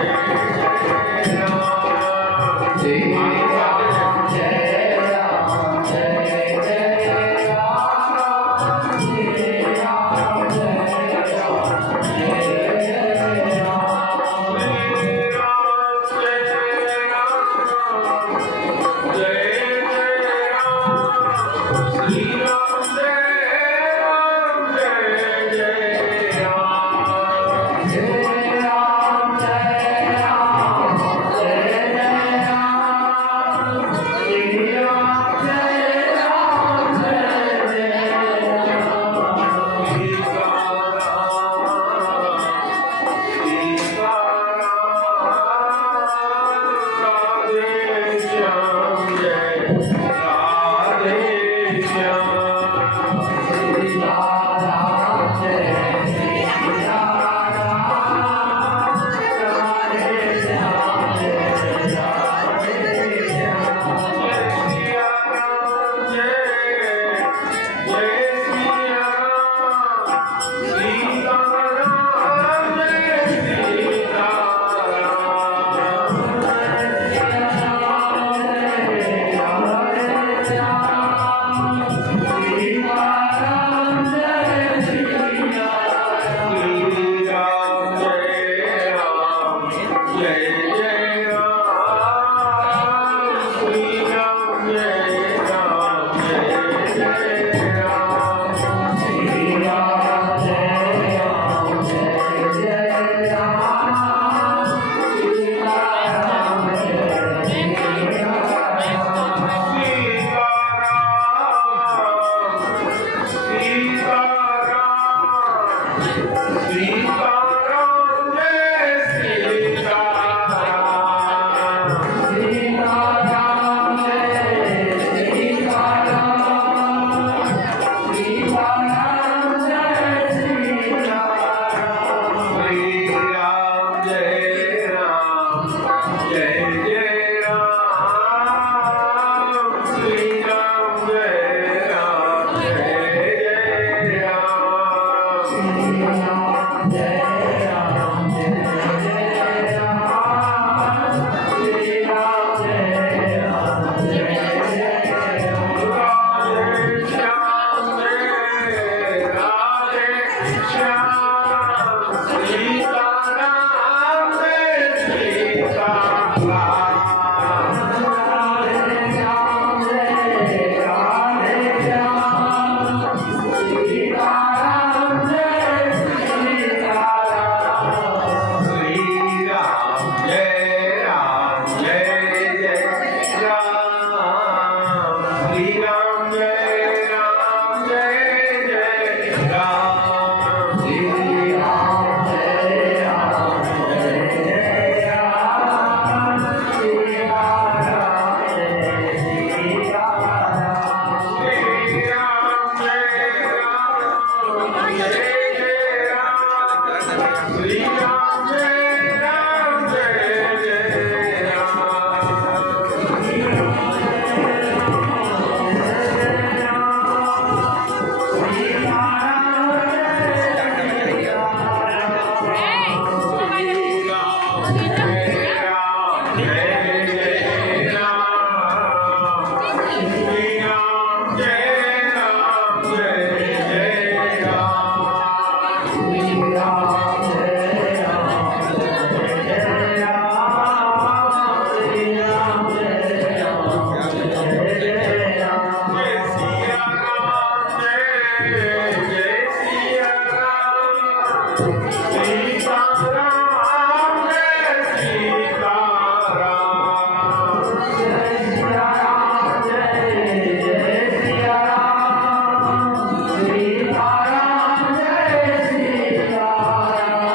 श्री राम जय राम जय जय राम, श्री राम जय राम जय जय राम, श्री राम जय राम जय जय राम, श्री राम जय राम जय जय राम, श्री राम जय राम जय जय राम, श्री राम जय राम जय जय राम। Jai श्री राम जय राम जय जय राम श्री राम जय राम जय जय राम श्री राम जय राम श्री राम जय राम जय जय राम श्री राम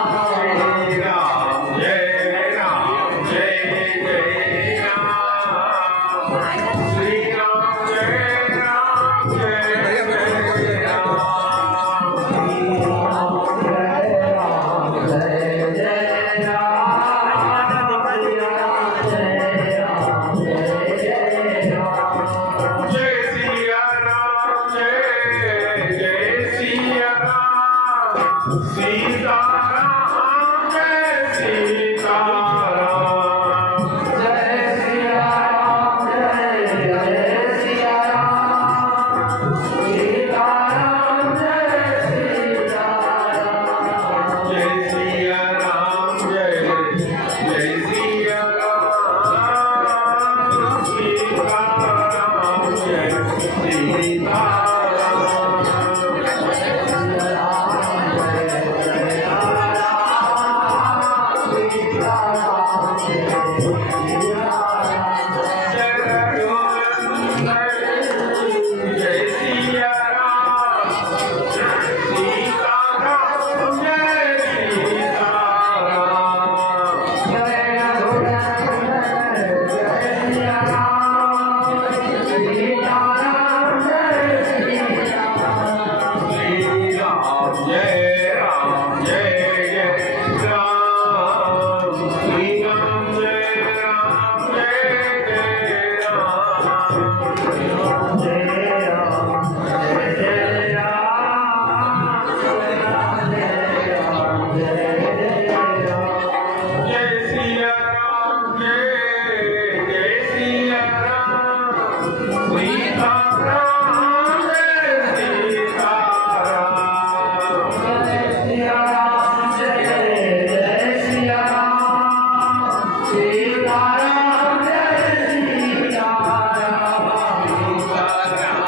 जय राम जय जय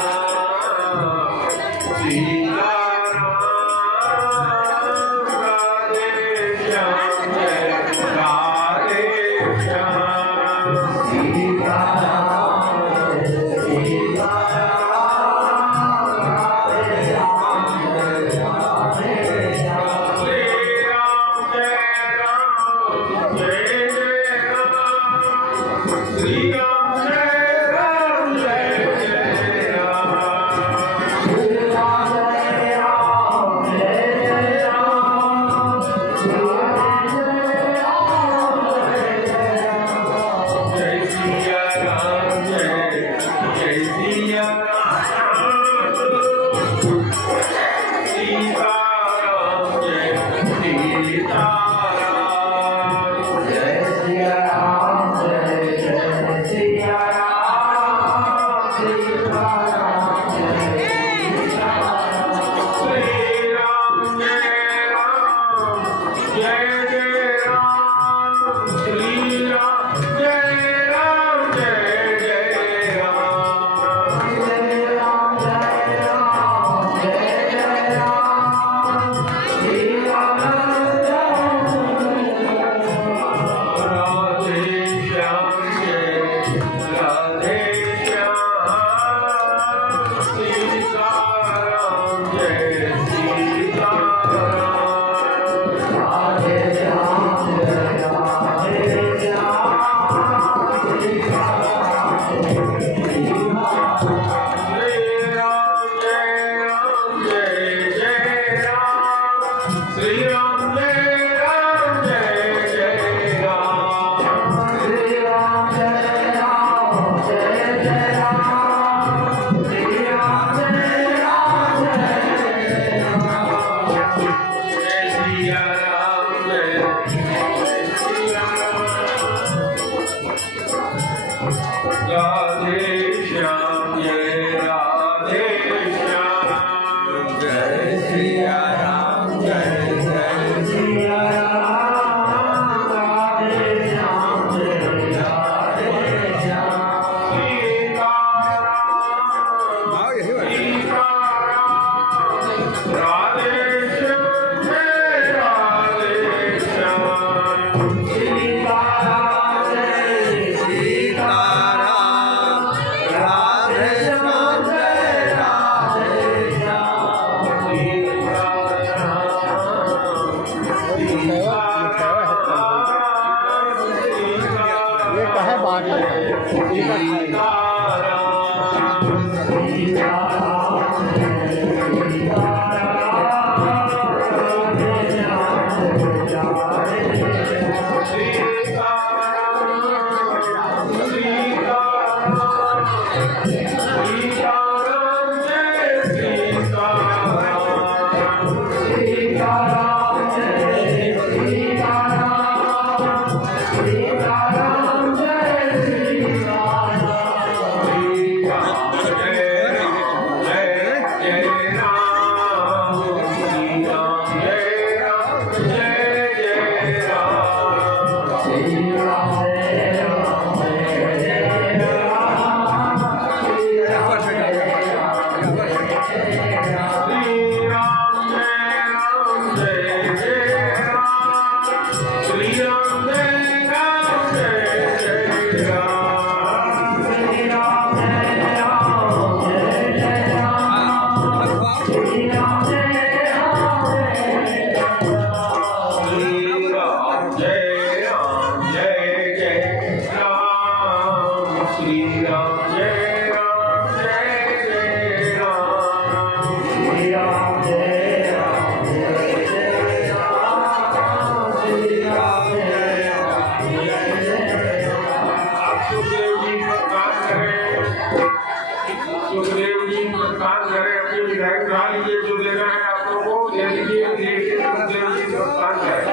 सुखदेव जी प्रस्थान करें, अपनी विधायक उठा लीजिए, जो लेना है आप लोगों को ले लीजिए, लेके सुखदेव जी प्रस्थान करें।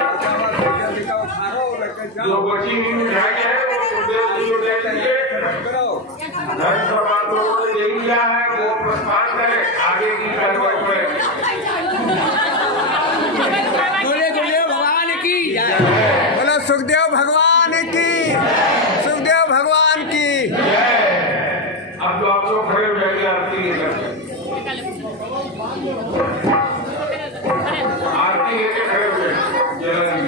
जो बची हुई मिठाई है वो सुखदेव जी को दे दीजिए। धन सभा लोगों ने ले लिया है, वो प्रस्थान करें, आगे की कार्रवाई करें। भगवान की बोलो, सुखदेव भगवान की, सुखदेव भगवान की। अब तो आप लोग खड़े हो जाइए, आरती लेकर आरती लेके खड़े हो जाए। जल्दी